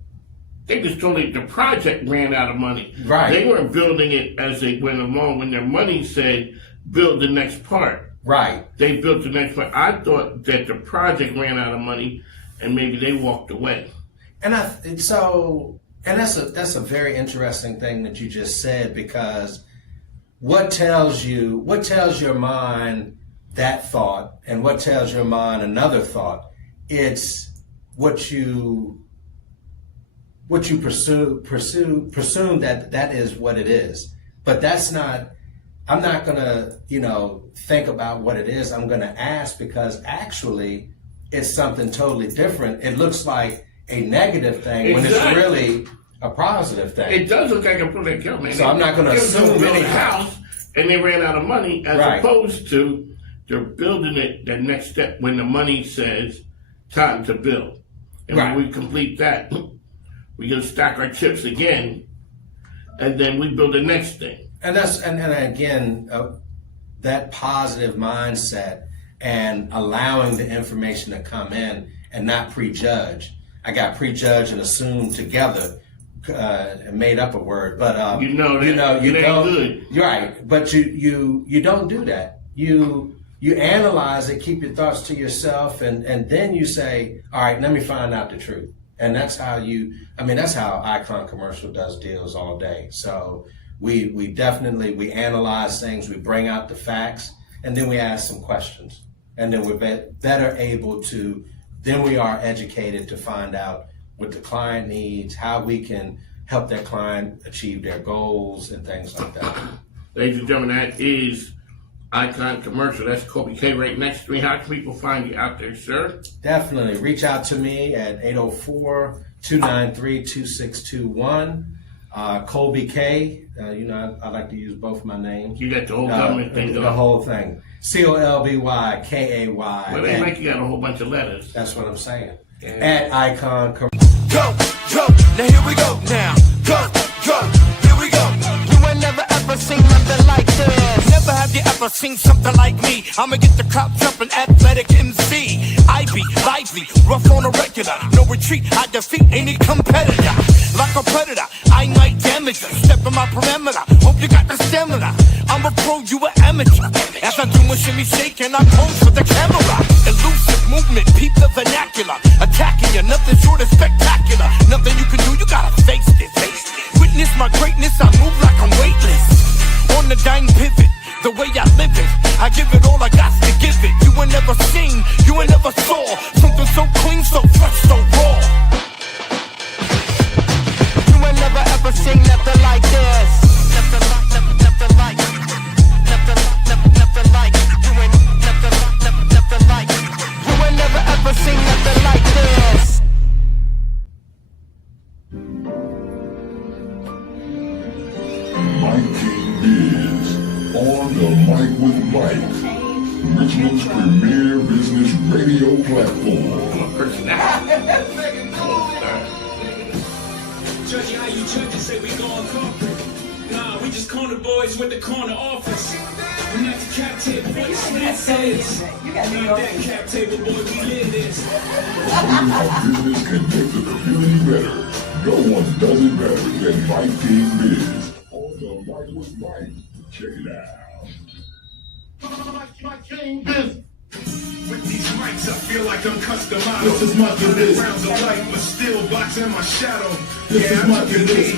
they just told me the project ran out of money. Right. They weren't building it as they went along when their money said, build the next part. Right. They built the next part. I thought that the project ran out of money and maybe they walked away. And that's a very interesting thing that you just said, because what tells your mind that thought and what tells your mind another thought? It's what you presume that is what it is. But that's not, I'm not gonna, think about what it is. I'm gonna ask, because actually it's something totally different. It looks like a negative thing when it's really a positive thing. It does look like a product company. So I'm not going to assume any house, and they ran out of money, as opposed to they're building it the next step when the money says time to build. And when we complete that, we're going to stack our chips again, and then we build the next thing. And that's and again that positive mindset and allowing the information to come in and not prejudge. I got prejudge and assume together. Made up a word, but you don't. Good. You're right, but you don't do that. You analyze it, keep your thoughts to yourself, and then you say, all right, let me find out the truth. And that's how that's how Icon Commercial does deals all day. So we definitely analyze things, we bring out the facts, and then we ask some questions, and then we're better able to. Then we are educated to find out what the client needs, how we can help that client achieve their goals and things like that. Ladies and gentlemen, that is Icon Commercial. That's Colby Kay right next to me. How can people find you out there, sir? Definitely. Reach out to me at 804-293-2621. Colby Kay. I like to use both my names. You got the whole government thing going. The whole thing. COLBYKAY. Well, they like you got a whole bunch of letters. That's what I'm saying. Yeah. At Icon Commercial. Go, now here we go now. Go, here we go. You ain't never ever seen nothing like this. Never have you ever seen something like me. I'ma get the crowd jumping, athletic MC. I be lively, rough on a regular. No retreat, I defeat any competitor. Like a predator, I might damage you. Step in my perimeter, hope you got the stamina. I'm a pro, you an amateur. As I do my shimmy shake and I pose for the camera. Elusive movement, peep the vernacular. Attacking you, nothing short of spectacular. Nothing you can do, you gotta face this. Witness my greatness, I move like I'm weightless. On the dang pivot, the way I live it, I give it all I got to give it. You ain't never seen, you ain't never saw something so clean, so fresh, so raw. You ain't never ever seen nothing like this. Biz, on the mic with Mike, Richmond's premier business radio platform. Judging how you judge say we going corporate. Nah, we just corner boys with the corner office. We're not the cap table, boy, snap says. Not that cap table, boy, we live this. How business can make the community better. No one does it better than Mike King Biz. On the mic with Mike. Check it out. Mike King Biz. With these mics, I feel like I'm customized. This is Mike King Biz. Rounds of light, but still boxing my shadow. This is Mike King Biz.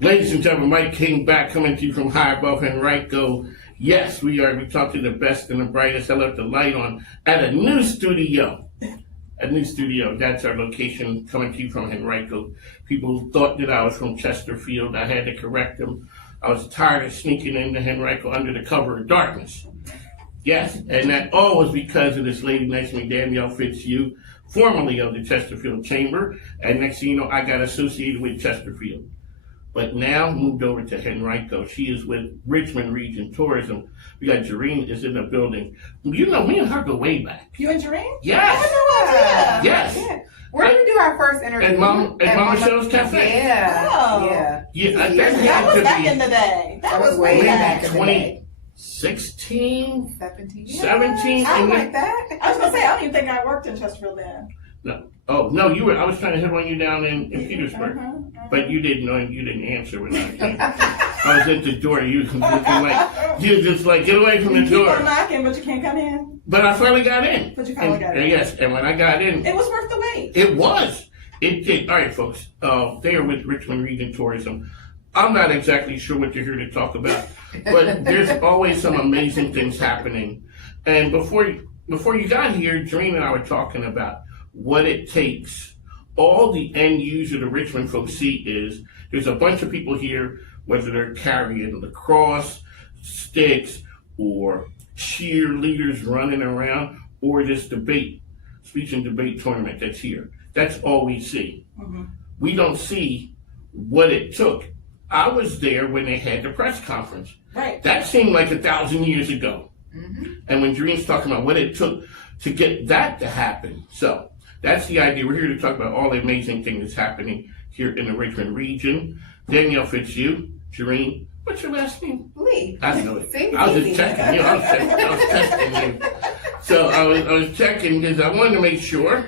Ladies and gentlemen, Mike King back coming to you from high above Henrico. Yes, we talk to the best and the brightest. I left the light on at a new studio. A new studio. That's our location coming to you from Henrico. People thought that I was from Chesterfield. I had to correct them. I was tired of sneaking into Henrico under the cover of darkness. Yes, and that all was because of this lady next to me, Danielle Fitz-Hugh, formerly of the Chesterfield Chamber. And next thing you know, I got associated with Chesterfield. But now moved over to Henrico. She is with Richmond Region Tourism. We got Jerinne is in the building. You know, me and her go way back. You and Jerinne? Yes. I had no idea. Yes. Yeah. Where did we do our first interview? At Mama Show's Cafe. Yeah. Oh. Yeah. That was back in the day. That was way back in the day. 16? 17. 17? I like that. I was going to say, I don't even think I worked in Chesterfield then. No. Oh, no, you were. I was trying to hit on you down in Petersburg. But you didn't know, you didn't answer when I came. I was at the door. You were just like, get away from the door. You keep on knocking, but you can't come in. But I finally got in. But you finally got in. Yes, and when I got in. It was worth the wait. It was. It did. All right, folks. They are with Richmond Region Tourism. I'm not exactly sure what you're here to talk about, but there's always some amazing things happening. And before you got here, Jerinne and I were talking about what it takes. All the end user the Richmond folks see is there's a bunch of people here, whether they're carrying lacrosse sticks or cheerleaders running around or this speech and debate tournament that's here. That's all we see. Mm-hmm. We don't see what it took. I was there when they had the press conference. Right. That seemed like 1,000 years ago. Mm-hmm. And when Jerinne's talking about what it took to get that to happen. So that's the idea. We're here to talk about all the amazing things that's happening here in the Richmond region. Danielle Fitz-Hugh, Jerinne, what's your last name? Lee. I know it. I was just checking you. I was testing you. So I was checking because I wanted to make sure.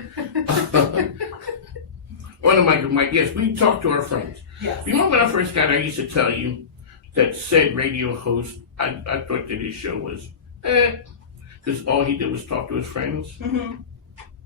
On the mic, yes, we talked to our friends. Yes. You remember when I first got here, I used to tell you that said radio host, I thought that his show was because all he did was talk to his friends. Mm-hmm.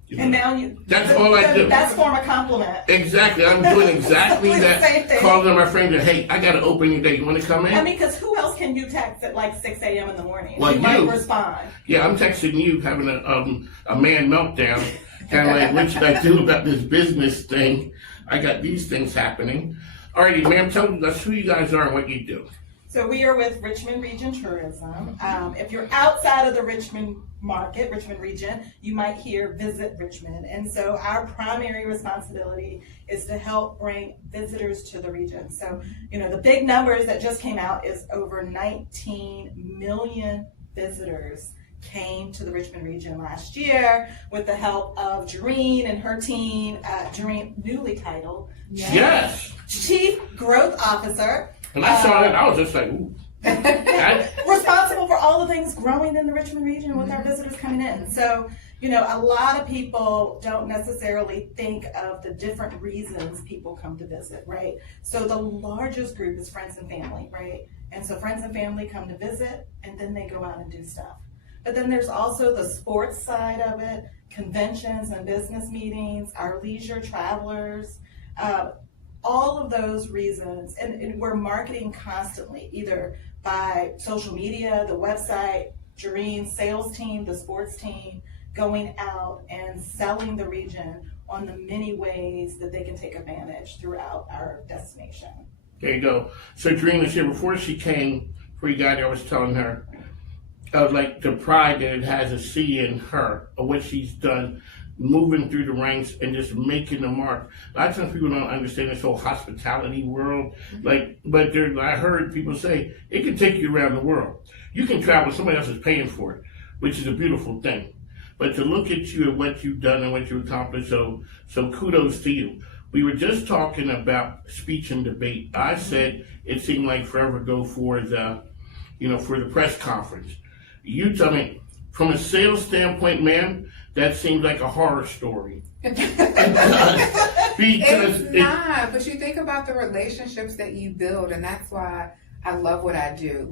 You know? And now that's all I do. That's form a compliment. Exactly. I'm doing exactly that. Same thing. Calling my friends and, hey, I got to open your day. You want to come in? I mean, because who else can you text at like 6 a.m. in the morning? Well, you might respond. Yeah, I'm texting you having a man meltdown. Kind of like, what should I do about this business thing? I got these things happening. Alrighty, ma'am, tell us who you guys are and what you do. So we are with Richmond Region Tourism. If you're outside of the Richmond market, Richmond region, you might hear Visit Richmond. And so our primary responsibility is to help bring visitors to the region. So, you know, the big numbers that just came out is over 19 million visitors came to the Richmond region last year with the help of Jerinne and her team. Jerinne, newly titled Chief Growth Officer. And I saw that, I was just like, ooh. Responsible for all the things growing in the Richmond region with our visitors coming in. So, you know, a lot of people don't necessarily think of the different reasons people come to visit, right? So the largest group is friends and family, right? And so friends and family come to visit and then they go out and do stuff. But then there's also the sports side of it, conventions and business meetings, our leisure travelers, all of those reasons. And we're marketing constantly, either by social media, the website, Jerinne's sales team, the sports team, going out and selling the region on the many ways that they can take advantage throughout our destination. There you go. So Jerinne was here before she came, before you got there, I was telling her, like the pride that it has to see in her, of what she's done, moving through the ranks and just making the mark. A lot of times people don't understand this whole hospitality world. But I heard people say it can take you around the world. You can travel, somebody else is paying for it, which is a beautiful thing. But to look at you and what you've done and what you accomplished, so kudos to you. We were just talking about speech and debate. I said it seemed like forever ago for the press conference. You tell me, from a sales standpoint, ma'am, that seems like a horror story. It's not, but you think about the relationships that you build, and that's why I love what I do.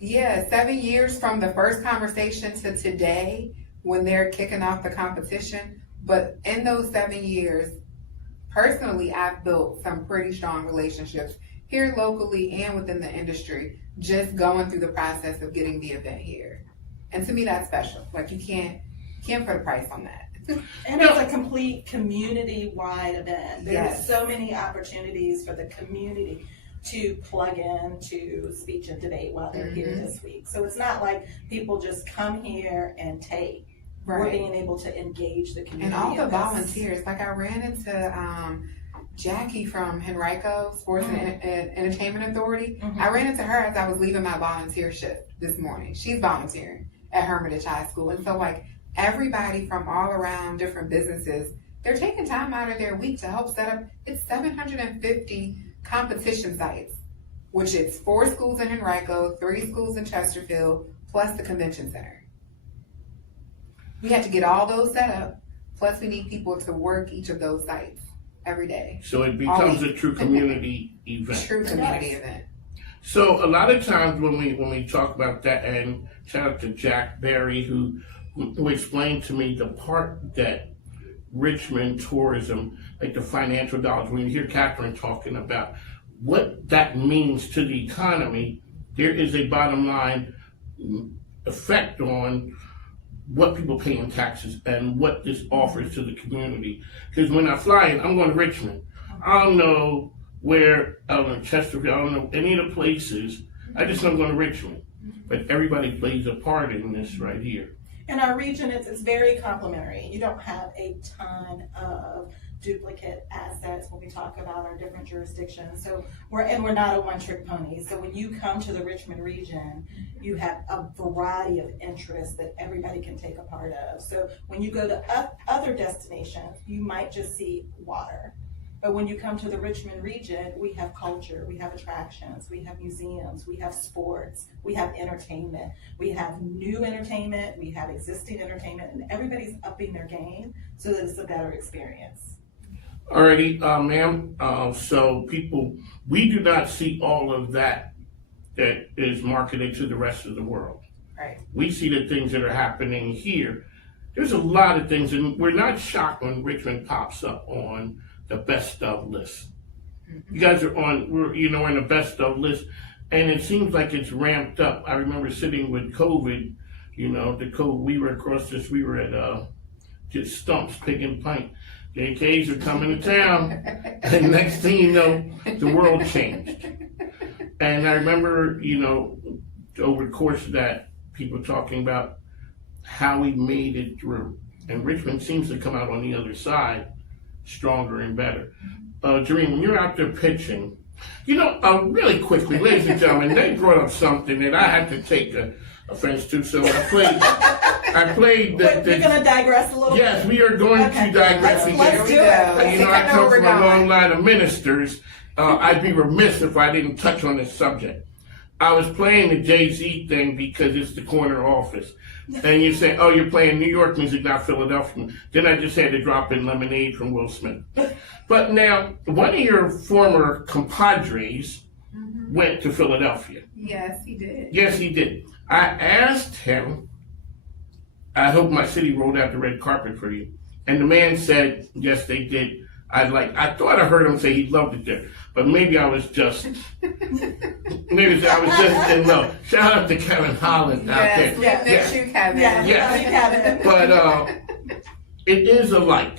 7 years from the first conversation to today when they're kicking off the competition. But in those 7 years, personally, I've built some pretty strong relationships here locally and within the industry, just going through the process of getting the event here. And to me, that's special. You can't put a price on that. And it's a complete community-wide event. There's so many opportunities for the community to plug in to speech and debate while they're here this week. So it's not like people just come here and take. Right. We're being able to engage the community. And all the volunteers. I ran into Jackie from Henrico Sports and Entertainment Authority. I ran into her as I was leaving my volunteer shift this morning. She's volunteering at Hermitage High School. And so everybody from all around different businesses, they're taking time out of their week to help set up. It's 750 competition sites, which is 4 schools in Henrico, 3 schools in Chesterfield, plus the convention center. We had to get all those set up, plus we need people to work each of those sites every day. So it becomes a true community event. True community event. So a lot of times when we talk about that, and shout out to Jack Berry who explained to me the part that Richmond tourism, the financial dollars, when you hear Catherine talking about what that means to the economy, there is a bottom line effect on what people pay in taxes and what this offers to the community. Because when I fly in, I'm going to Richmond. I don't know where, I don't know Chesterfield, I don't know any of the places. I just know I'm going to Richmond. But everybody plays a part in this right here. In our region, it's very complementary. You don't have a ton of duplicate assets when we talk about our different jurisdictions. So we're not a one-trick pony. So when you come to the Richmond region, you have a variety of interests that everybody can take a part of. So when you go to other destinations, you might just see water. But when you come to the Richmond region, we have culture, we have attractions, we have museums, we have sports, we have entertainment, we have new entertainment, we have existing entertainment, and everybody's upping their game so that it's a better experience. Alrighty, ma'am. So we do not see all of that is marketed to the rest of the world. Right. We see the things that are happening here. There's a lot of things, and we're not shocked when Richmond pops up on the best of list. You guys are we're in the best of list, and it seems like it's ramped up. I remember sitting with COVID, we were we were at just Stumps picking pint. The AKs are coming to town, and next thing you know, the world changed. And I remember, over the course of that, people talking about how we made it through. And Richmond seems to come out on the other side stronger and better. Jerinne, when you're out there pitching, really quickly, ladies and gentlemen, they brought up something that I had to take offense to. So I played. We're going to digress a little bit. Yes, we are going to digress. Let's do it. I come from a long line of ministers. I'd be remiss if I didn't touch on this subject. I was playing the Jay-Z thing because it's the corner office. And you say, oh, you're playing New York music, not Philadelphia. Then I just had to drop in Lemonade from Will Smith. But now, one of your former compadres went to Philadelphia. Yes, he did. Yes, he did. I asked him, I hope my city rolled out the red carpet for you. And the man said, yes, they did. I thought I heard him say he loved it there, but maybe I was just in love. Shout out to Kevin Holland out there. Yes, you, Kevin. Yes. But it is alike.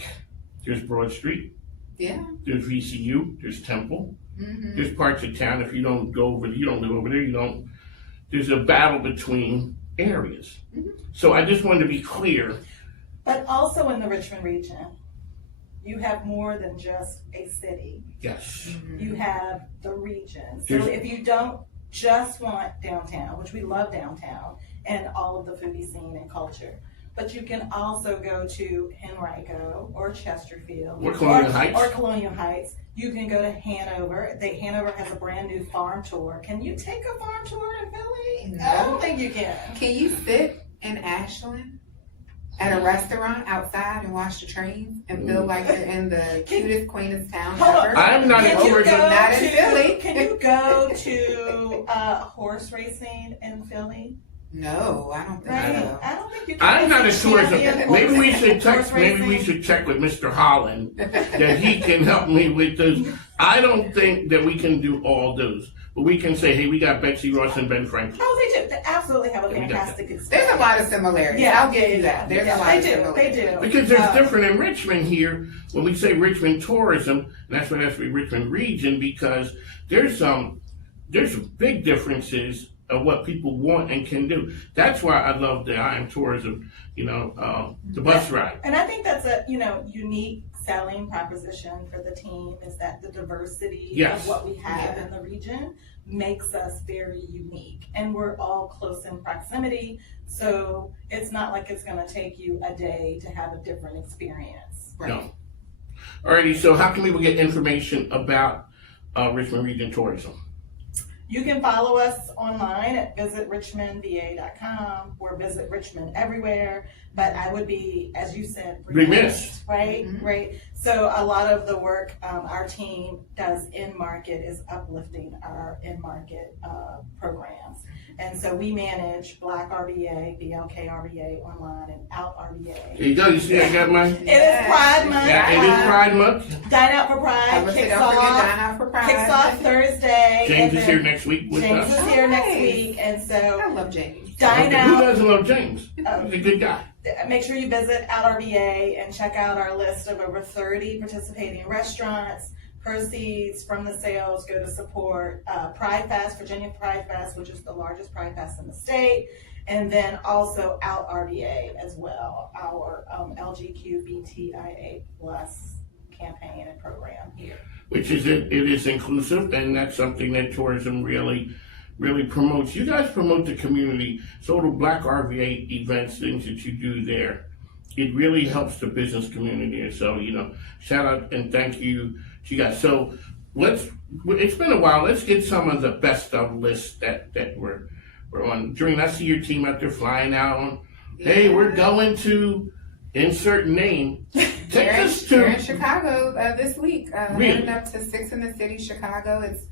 There's Broad Street. Yeah. There's VCU. There's Temple. There's parts of town. If you don't go over, you don't live over there. There's a battle between areas. So I just wanted to be clear. But also in the Richmond region, you have more than just a city. Yes. You have the region. So if you don't just want downtown, which we love downtown and all of the foodie scene and culture, but you can also go to Henrico or Chesterfield or Colonial Heights. You can go to Hanover. Hanover has a brand new farm tour. Can you take a farm tour in Philly? No. I don't think you can. Can you sit in Ashland at a restaurant outside and watch the trains and feel like you're in the cutest, quaintest town ever? I'm not in Philly. Can you go to horse racing in Philly? No, I don't think so. I don't think you can. I'm not a tourism. Maybe we should check with Mr. Holland that he can help me with those. I don't think that we can do all those, but we can say, hey, we got Betsy Ross and Ben Franklin. Oh, they do. They absolutely have a fantastic experience. There's a lot of similarities. Yeah, I'll give you that. There's a lot of similarities. They do. Because there's different in Richmond here. When we say Richmond tourism, and that's why it has to be Richmond region, because there's some big differences of what people want and can do. That's why I love the I Am Tourism, the bus ride. And I think that's a unique selling proposition for the team, is that the diversity of what we have in the region makes us very unique. And we're all close in proximity, so it's not like it's going to take you a day to have a different experience. Right. No. Alrighty, so how can people get information about Richmond Region Tourism? You can follow us online at visitrichmondva.com or Visit Richmond everywhere. But I would be, as you said, remiss, right? Mm-hmm. Right. So a lot of the work our team does in market is uplifting our in market programs. And so we manage Black RVA, BLK RVA online, and Out RVA. There you go. You see, I got my. It is Pride Month. Yeah, it is Pride Month. Dine Out for Pride kicks off Thursday. James is here next week with us. James is here next week, and so I love James. Dine Out. Who doesn't love James? He's a good guy. Make sure you visit Out RVA and check out our list of over 30 participating restaurants. Proceeds from the sales go to support Pride Fest, Virginia Pride Fest, which is the largest Pride Fest in the state, and then also Out RVA as well, our LGBTQIA+ campaign and program here. Which is it is inclusive, and that's something that tourism really promotes. You guys promote the community, so the Black RVA events, things that you do there, it really helps the business community. And so, shout out and thank you to you guys. So it's been a while. Let's get some of the best of lists that we're on. Jerinne, I see your team out there flying out on, hey, we're going to insert name. We're in Chicago this week. Really? Heading up to 6 in the City, Chicago. It's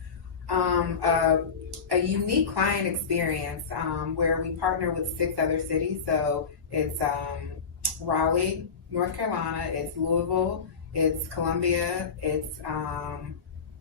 a unique client experience where we partner with 6 other cities. So it's Raleigh, North Carolina, it's Louisville, it's Columbia, it's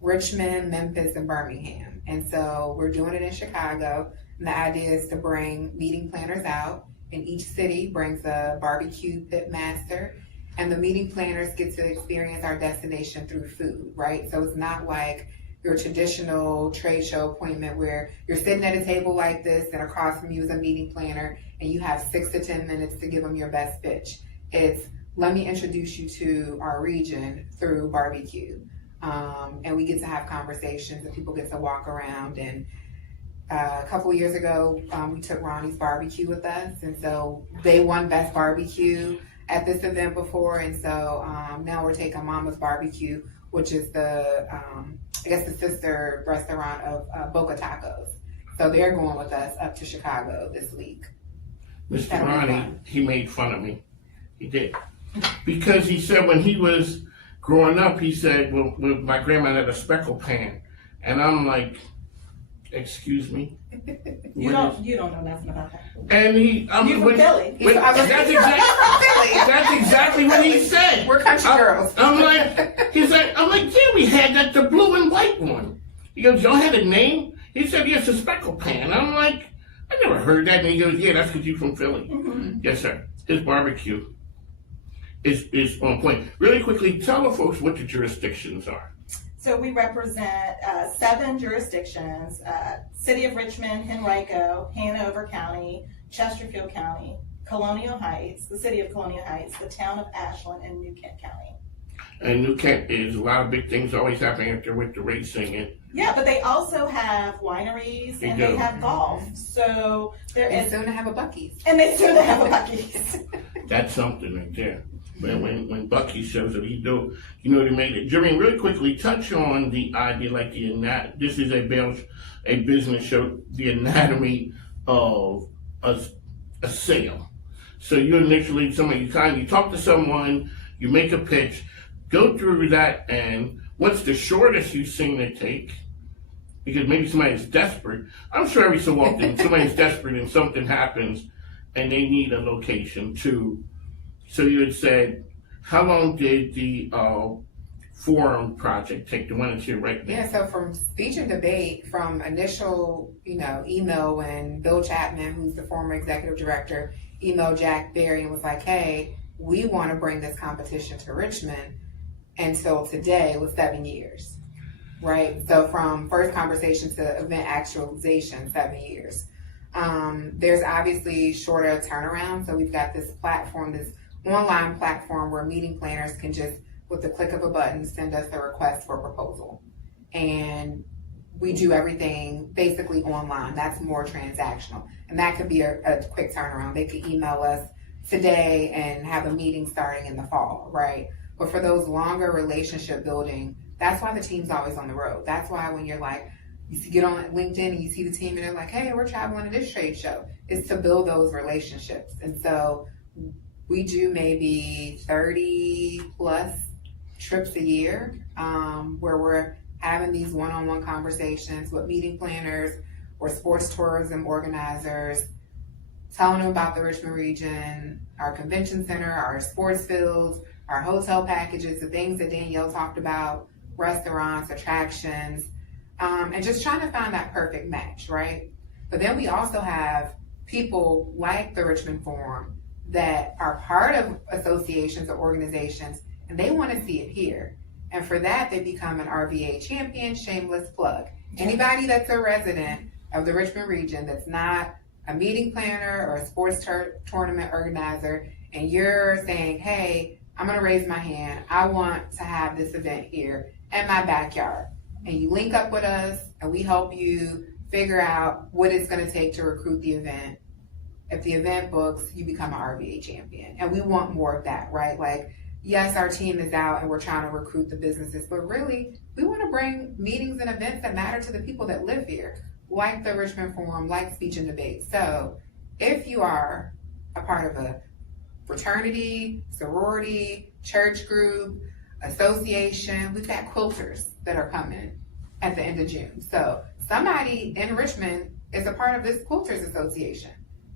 Richmond, Memphis, and Birmingham. And so we're doing it in Chicago. And the idea is to bring meeting planners out, and each city brings a barbecue pit master, and the meeting planners get to experience our destination through food, right? So it's not like your traditional trade show appointment where you're sitting at a table like this and across from you is a meeting planner and you have 6 to 10 minutes to give them your best pitch. It's, let me introduce you to our region through barbecue. And we get to have conversations and people get to walk around. And a couple of years ago, we took Ronnie's Barbecue with us. And so they won Best Barbecue at this event before. And so now we're taking Mama's Barbecue, which is the sister restaurant of Boca Tacos. So they're going with us up to Chicago this week. Mr. Ronnie, he made fun of me. He did. Because he said when he was growing up, he said, well, my grandma had a speckle pan. And I'm like, excuse me? You don't know nothing about that. And you're from Philly. That's exactly what he said. We're country girls. I'm like, yeah, we had that, the blue and white one. He goes, y'all had a name? He said, yes, a speckle pan. I'm like, I never heard that. And he goes, yeah, that's because you're from Philly. Mm-hmm. Yes, sir. His barbecue is on point. Really quickly, tell the folks what the jurisdictions are. So we represent 7 jurisdictions: City of Richmond, Henrico, Hanover County, Chesterfield County, Colonial Heights, the city of Colonial Heights, the town of Ashland, and New Kent County. And New Kent is a lot of big things always happening up there with the racing. And yeah, but they also have wineries and they have golf. So and soon to have a Buc-ee's. And they soon to have a Buc-ee's. That's something right there. But when Bucky shows up, he do, you know, they made it. Jerinne, really quickly touch on the idea, like this is a business show, the anatomy of a sale. So you initially, you talk to someone, you make a pitch, go through that, and what's the shortest you've seen it take? Because maybe somebody's desperate. I'm sure every so often somebody's desperate and something happens and they need a location too. So you had said, how long did the forum project take, the one that's here right now? Yeah, so from speech and debate, from initial, email when Bill Chapman, who's the former executive director, emailed Jack Berry and was like, hey, we want to bring this competition to Richmond, until today was 7 years, right? So from first conversation to event actualization, 7 years. There's obviously shorter turnaround. So we've got this platform, this online platform where meeting planners can just, with the click of a button, send us a request for proposal. And we do everything basically online. That's more transactional. And that could be a quick turnaround. They could email us today and have a meeting starting in the fall, right? But for those longer relationship building, that's why the team's always on the road. That's why when you're like, you get on LinkedIn and you see the team and they're like, hey, we're traveling to this trade show. It's to build those relationships. And so we do maybe 30 plus trips a year where we're having these one-on-one conversations with meeting planners or sports tourism organizers, telling them about the Richmond region, our convention center, our sports fields, our hotel packages, the things that Danielle talked about, restaurants, attractions, and just trying to find that perfect match, right? But then we also have people like the Richmond Forum that are part of associations or organizations, and they want to see it here. And for that, they become an RVA champion, shameless plug. Anybody that's a resident of the Richmond region that's not a meeting planner or a sports tournament organizer, and you're saying, hey, I'm going to raise my hand. I want to have this event here in my backyard. And you link up with us and we help you figure out what it's going to take to recruit the event. If the event books, you become an RVA champion. And we want more of that, right? Like, yes, our team is out and we're trying to recruit the businesses, but really, we want to bring meetings and events that matter to the people that live here, like the Richmond Forum, like speech and debate. So if you are a part of a fraternity, sorority, church group, association, we've got quilters that are coming at the end of June. So somebody in Richmond is a part of this quilters association.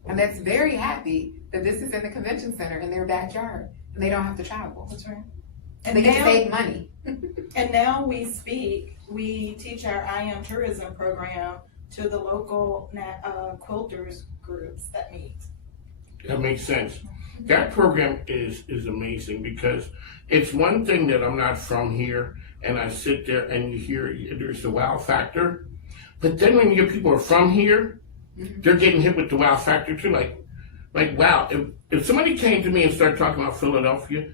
And that's very happy that this is in the convention center in their backyard and they don't have to travel. That's right. And they get to save money. And now we teach our I Am Tourism program to the local quilters groups that meet. That makes sense. That program is amazing because it's one thing that I'm not from here and I sit there and you hear there's the wow factor. But then when you get people who are from here, they're getting hit with the wow factor too. Like wow, if somebody came to me and started talking about Philadelphia,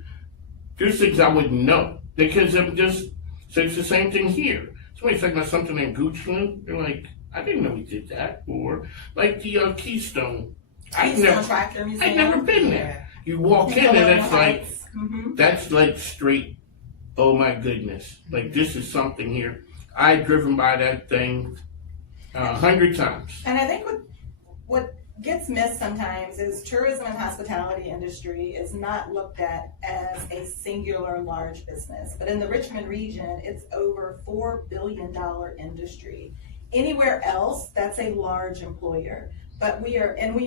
there's things I wouldn't know because I'm just, so it's the same thing here. Somebody's talking about something in Goochland, they're like, I didn't know we did that. Or like the Keystone. I've never been there. You walk in and it's like, that's like straight, oh my goodness. Like this is something here. I've driven by that thing 100 times. And I think what gets missed sometimes is tourism and hospitality industry is not looked at as a singular large business. But in the Richmond region, it's over $4 billion industry. Anywhere else, that's a large employer. But we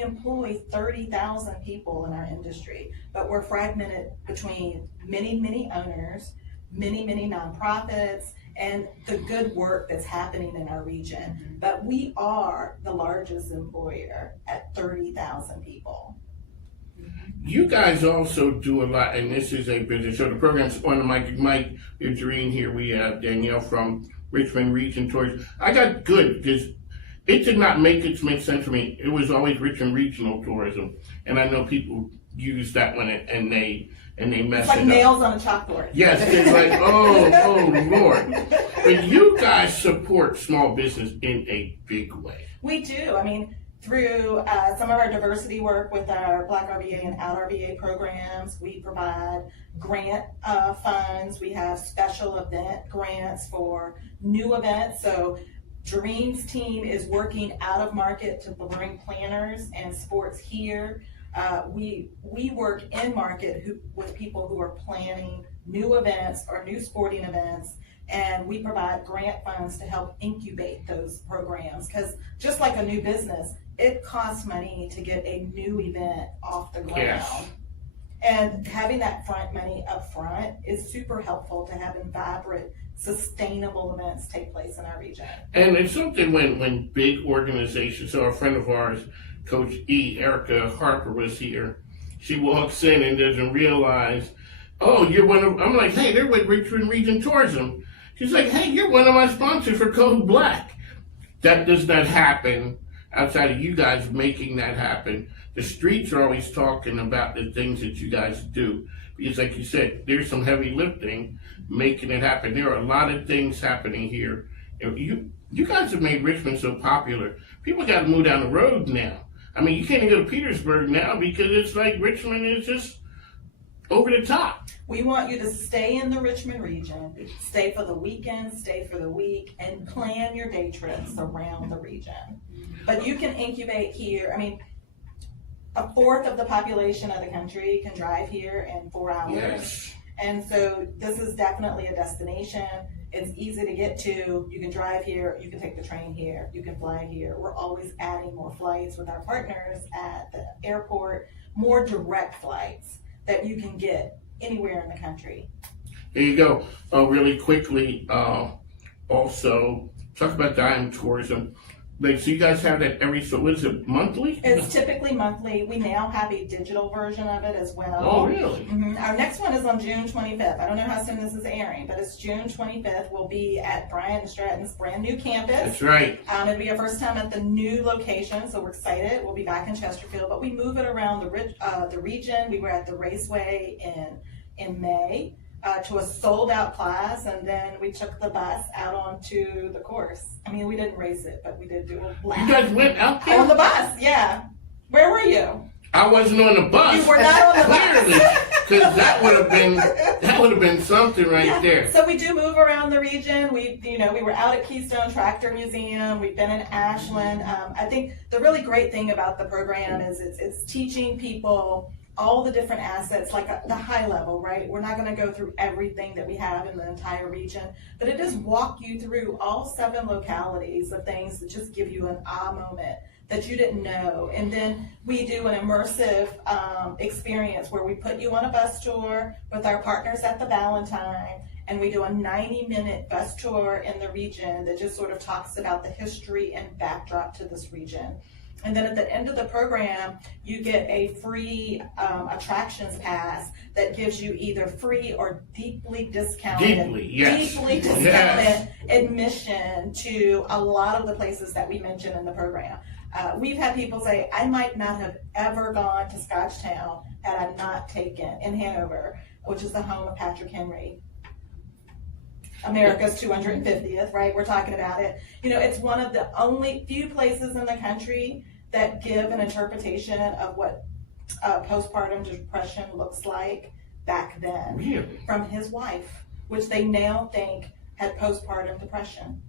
employ 30,000 people in our industry, but we're fragmented between many owners, many nonprofits, and the good work that's happening in our region. But we are the largest employer at 30,000 people. You guys also do a lot, and this is a business show. The program's on the mic. Mike, Jerinne here. We have Danielle from Richmond Region Tours. I got good because it did not make sense for me. It was always Richmond Regional Tourism, and I know people use that one and they mess It's like it up. nails on a chalkboard. Yes, it's like, oh Lord. But you guys support small business in a big way. We do. I mean, through some of our diversity work with our Black RVA and Out RVA programs, we provide grant funds. We have special event grants for new events. So Jerinne's team is working out of market to bring planners and sports here. We work in market with people who are planning new events or new sporting events, and we provide grant funds to help incubate those programs, because just like a new business, it costs money to get a new event off the ground. Yes. And having that front money up front is super helpful to having vibrant, sustainable events take place in our region. And it's something when big organizations, so a friend of ours, Coach Erica Harper, was here. She walks in and doesn't realize, oh, you're one of, I'm like, hey, they're with Richmond Region Tourism. She's like, hey, you're one of my sponsors for Code Black. That does not happen outside of you guys making that happen. The streets are always talking about the things that you guys do. Because like you said, there's some heavy lifting making it happen. There are a lot of things happening here. You guys have made Richmond so popular. People got to move down the road now. I mean, you can't even go to Petersburg now because it's like Richmond is just over the top. We want you to stay in the Richmond region, stay for the weekend, stay for the week, and plan your day trips around the region. But you can incubate here. I mean, a fourth of the population of the country can drive here in 4 hours. Yes. And so this is definitely a destination. It's easy to get to. You can drive here, you can take the train here, you can fly here. We're always adding more flights with our partners at the airport, more direct flights that you can get anywhere in the country. There you go. Really quickly, also, talk about Dime Tourism. Like, so you guys have that what is it, monthly? It's typically monthly. We now have a digital version of it as well. Oh, really? Mm-hmm. Our next one is on June 25th. I don't know how soon this is airing, but it's June 25th. We'll be at Brian Stratton's brand new campus. That's right. It'll be our first time at the new location, so we're excited. We'll be back in Chesterfield, but we move it around the region. We were at the Raceway in May. To a sold-out class, and then we took the bus out onto the course. I mean, we didn't race it, but we did do a lap. You guys went out there? On the bus, yeah. Where were you? I wasn't on the bus. You were not on the bus. Because that would have been something right there. So we do move around the region. We were out at Keystone Tractor Museum. We've been in Ashland. I think the really great thing about the program is it's teaching people all the different assets, like the high level, right? We're not going to go through everything that we have in the entire region, but it does walk you through all 7 localities of things that just give you an aha moment that you didn't know. And then we do an immersive experience where we put you on a bus tour with our partners at the Valentine, and we do a 90-minute bus tour in the region that just sort of talks about the history and backdrop to this region. And then at the end of the program, you get a free attractions pass that gives you either free or deeply discounted admission to a lot of the places that we mentioned in the program. We've had people say, I might not have ever gone to Scotchtown had I not taken in Hanover, which is the home of Patrick Henry. America's 250th, right? We're talking about it. It's one of the only few places in the country that give an interpretation of what postpartum depression looks like back then. Really? From his wife, which they now think had postpartum depression.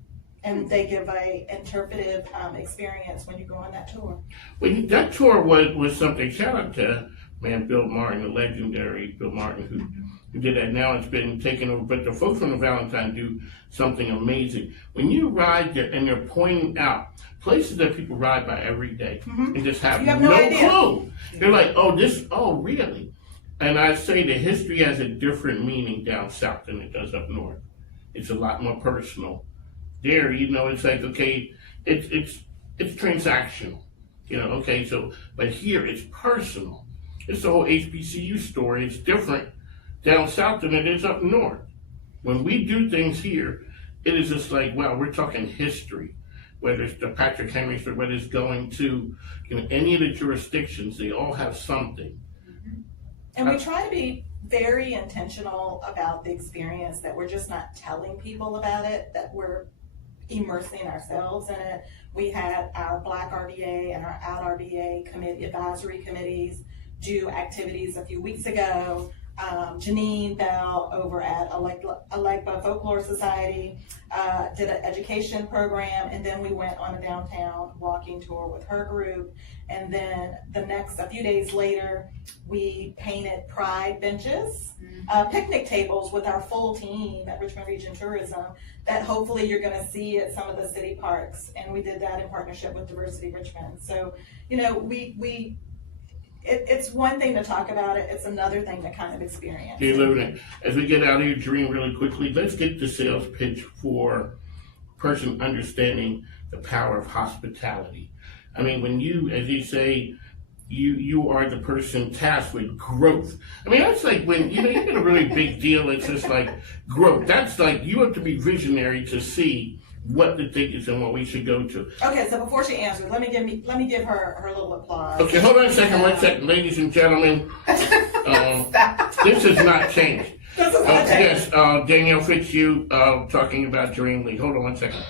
And they give a interpretive experience when you go on that tour. Well, that tour was something. Shout out to Bill Martin, the legendary Bill Martin, who did that. Now it's been taken over. But the folks from the Valentine do something amazing. When you ride there and they're pointing out places that people ride by every day and just have no clue. They're like, oh, really? And I say the history has a different meaning down south than it does up north. It's a lot more personal. There, it's like, okay, it's transactional. But here it's personal. It's the whole HBCU story. It's different down south than it is up north. When we do things here, it is just like, wow, we're talking history. whether it's the Patrick Henry's or whether it's going to any of the jurisdictions, they all have something. And we try to be very intentional about the experience, that we're just not telling people about it, that we're immersing ourselves in it. We had our Black RVA and our Out RVA committee, advisory committees do activities a few weeks ago. Janine Bell over at Alegba Folklore Society did an education program, and then we went on a downtown walking tour with her group. And then a few days later, we painted pride benches, picnic tables with our full team at Richmond Region Tourism that hopefully you're going to see at some of the city parks. And we did that in partnership with Diversity Richmond. So, it's one thing to talk about it, it's another thing to kind of experience. Okay, Lieutenant, as we get out of here, Jerinne, really quickly, let's get the sales pitch for a person understanding the power of hospitality. I mean, when you, as you say, you are the person tasked with growth. I mean, that's like when, you get a really big deal, it's just like growth. That's like, you have to be visionary to see what the thing is and what we should go to. Okay, so before she answers, let me give her her little applause. Okay, hold on a second, 1 second, ladies and gentlemen. This has not changed. This is not changed. Yes, Danielle Fitz-Hugh talking about Jerinne Lee. Hold on 1 second.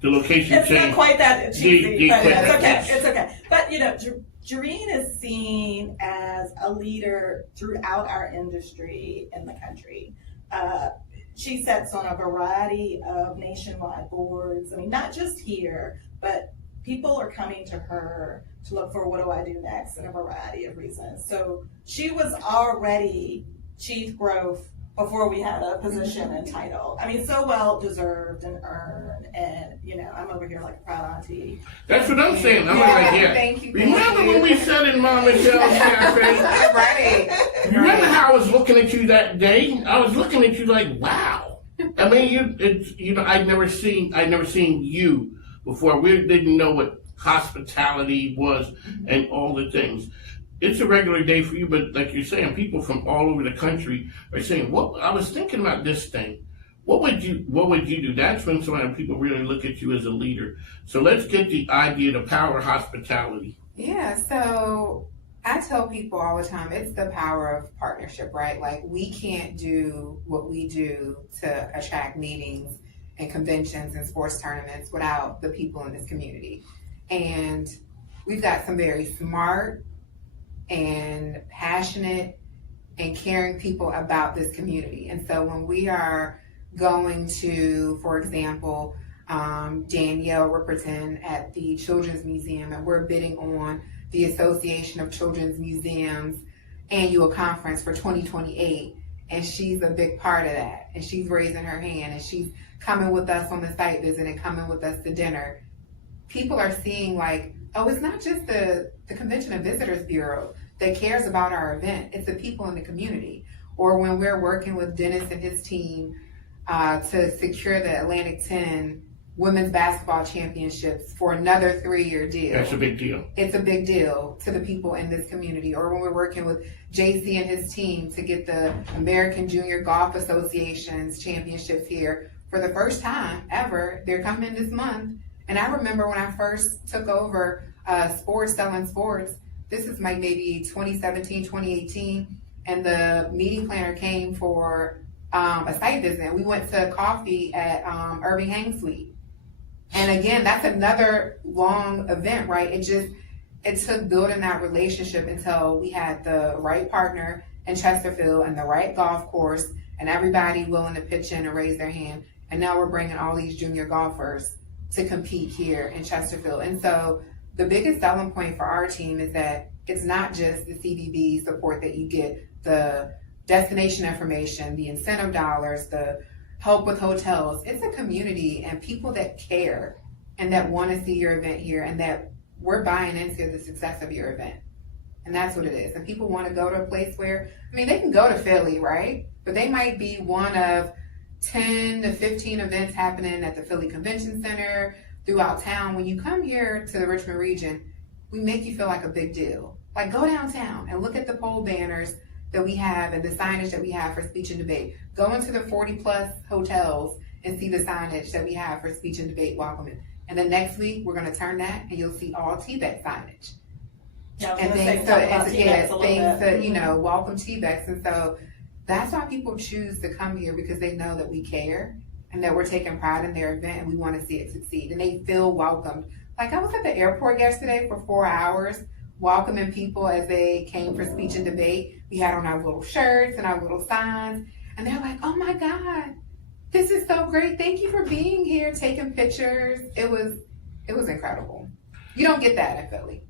The location it's change. It's not quite that cheesy, but it's okay. It's okay. But Jerinne is seen as a leader throughout our industry in the country. She sits on a variety of nationwide boards. I mean, not just here, but people are coming to her to look for what do I do next in a variety of reasons. So she was already chief growth before we had a position and title. I mean, so well deserved and earned, and I'm over here like a proud auntie. That's what I'm saying. I'm like, yeah. Thank you. Remember when we sat in Mom Michelle's cafe? Right. Remember how I was looking at you that day? I was looking at you like, wow. I mean, I'd never seen you before. We didn't know what hospitality was and all the things. It's a regular day for you, but like you're saying, people from all over the country are saying, "Well, I was thinking about this thing. What would you do?" That's when some of the people really look at you as a leader. So let's get the idea, the power of hospitality. Yeah, so I tell people all the time, it's the power of partnership, right? Like, we can't do what we do to attract meetings and conventions and sports tournaments without the people in this community. And we've got some very smart and passionate and caring people about this community. And so when we are going to, for example, Danielle Ripperton at the Children's Museum, and we're bidding on the Association of Children's Museums annual conference for 2028, and she's a big part of that, and she's raising her hand, and she's coming with us on the site visit and coming with us to dinner. People are seeing like, oh, it's not just the Convention and Visitors Bureau that cares about our event, it's the people in the community. Or when we're working with Dennis and his team to secure the Atlantic 10 Women's Basketball Championships for another 3-year deal. That's a big deal. It's a big deal to the people in this community. Or when we're working with JC and his team to get the American Junior Golf Association's championships here for the first time ever. They're coming this month. And I remember when I first took over sports, selling sports, this is like maybe 2017, 2018, and the meeting planner came for a site visit. We went to coffee at Irving Hang Suite. And again, that's another long event, right? It took building that relationship until we had the right partner in Chesterfield and the right golf course and everybody willing to pitch in and raise their hand. And now we're bringing all these junior golfers to compete here in Chesterfield. And so the biggest selling point for our team is that it's not just the CVB support that you get, the destination information, the incentive dollars, the help with hotels. It's a community and people that care and that want to see your event here and that we're buying into the success of your event. And that's what it is. And people want to go to a place where, I mean, they can go to Philly, right? But they might be one of 10 to 15 events happening at the Philly Convention Center, throughout town. When you come here to the Richmond region, we make you feel like a big deal. Like, go downtown and look at the pole banners that we have and the signage that we have for speech and debate. Go into the 40+ hotels and see the signage that we have for speech and debate welcoming. And then next week, we're going to turn that and you'll see all TBEC signage. Yeah, and things to, you know, welcome TBECs. And so that's why people choose to come here, because they know that we care and that we're taking pride in their event and we want to see it succeed. And they feel welcomed. Like, I was at the airport yesterday for 4 hours, welcoming people as they came for speech and debate. We had on our little shirts and our little signs, and they're like, oh my God, this is so great. Thank you for being here, taking pictures. It was incredible. You don't get that in Philly.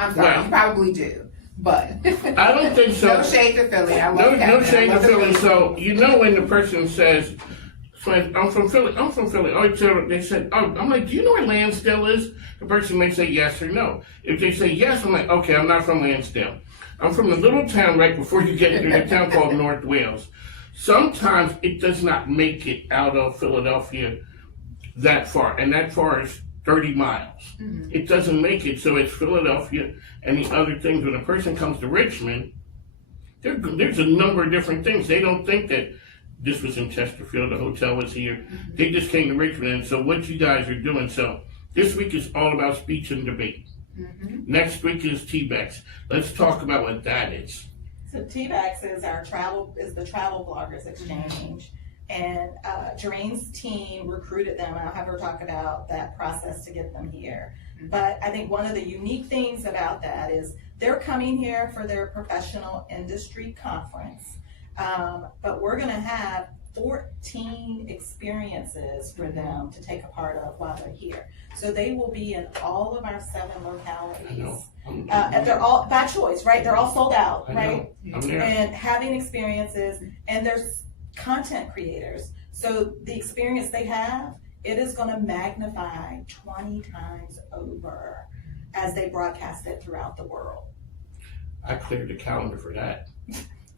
I'm sorry, Well, you probably do, but I don't think so. No shade to Philly. I love no shade to Philly. So you know when the person says, I'm from Philly. Oh, so they said, oh, I'm like, do you know where Lansdale is? The person may say yes or no. If they say yes, I'm like, okay, I'm not from Lansdale. I'm from a little town right before you get into the town called North Wales. Sometimes it does not make it out of Philadelphia that far, and that far is 30 miles. Mm-hmm. It doesn't make it, so it's Philadelphia and the other things. When a person comes to Richmond, there's a number of different things. They don't think that this was in Chesterfield, the hotel was here. Mm-hmm. They just came to Richmond, and so what you guys are doing, so this week is all about speech and debate. Mm-hmm. Next week is TBEX. Let's talk about what that is. So TBEX is the Travel Bloggers Exchange. And Jerinne's team recruited them, and I'll have her talk about that process to get them here. Mm-hmm. But I think one of the unique things about that is they're coming here for their professional industry conference. But we're going to have 14 experiences for them to take a part of while they're here. So they will be in all of our 7 localities. And they're all by choice, right? They're all sold out, right? And having experiences, and there's content creators. So the experience they have, it is going to magnify 20 times over as they broadcast it throughout the world. I cleared the calendar for that.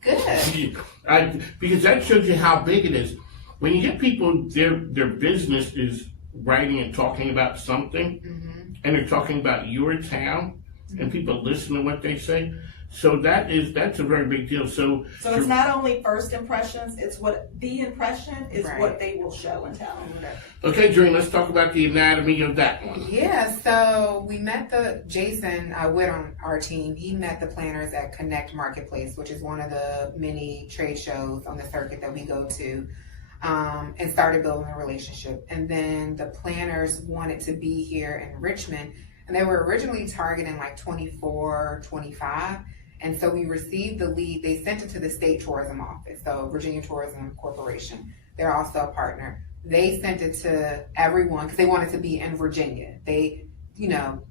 Good. Because that shows you how big it is. When you get people, their business is writing and talking about something, mm-hmm. and they're talking about your town, mm-hmm. and people listen to what they say. So that's a very big deal. So it's not only first impressions; it's what the impression is, right. What they will show and tell. Okay, Jerinne, let's talk about the anatomy of that one. Yeah, so we met Jason Witt on our team. He met the planners at Connect Marketplace, which is one of the many trade shows on the circuit that we go to, and started building a relationship. And then the planners wanted to be here in Richmond, and they were originally targeting like 24, 25. And so we received the lead. They sent it to the state tourism office, so Virginia Tourism Corporation. They're also a partner. They sent it to everyone because they wanted to be in Virginia.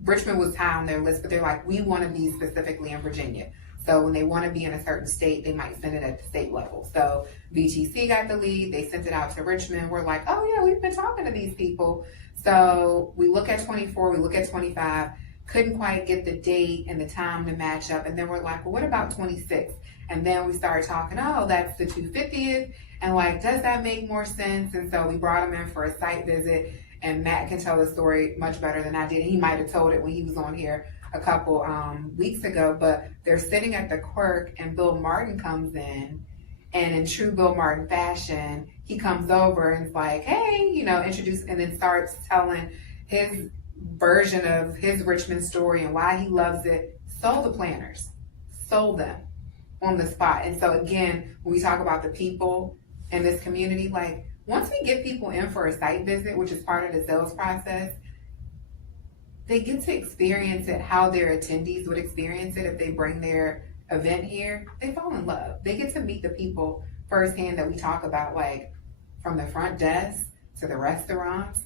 Richmond was high on their list, but they're like, we want to be specifically in Virginia. So when they want to be in a certain state, they might send it at the state level. So VTC got the lead. They sent it out to Richmond. We're like, oh yeah, we've been talking to these people. So we look at 24, we look at 25. Couldn't quite get the date and the time to match up. And then we're like, well, what about 26? And then we started talking, oh, that's the 250th. And like, does that make more sense? And so we brought him in for a site visit, and Matt can tell the story much better than I did. He might have told it when he was on here a couple weeks ago, but they're sitting at the Quirk and Bill Martin comes in, and in true Bill Martin fashion, he comes over and is like, hey, introduce, and then starts telling his version of his Richmond story and why he loves it. Sold the planners, sold them on the spot. And so again, when we talk about the people in this community, like once we get people in for a site visit, which is part of the sales process, they get to experience it how their attendees would experience it if they bring their event here. They fall in love. They get to meet the people firsthand that we talk about, like from the front desk to the restaurants,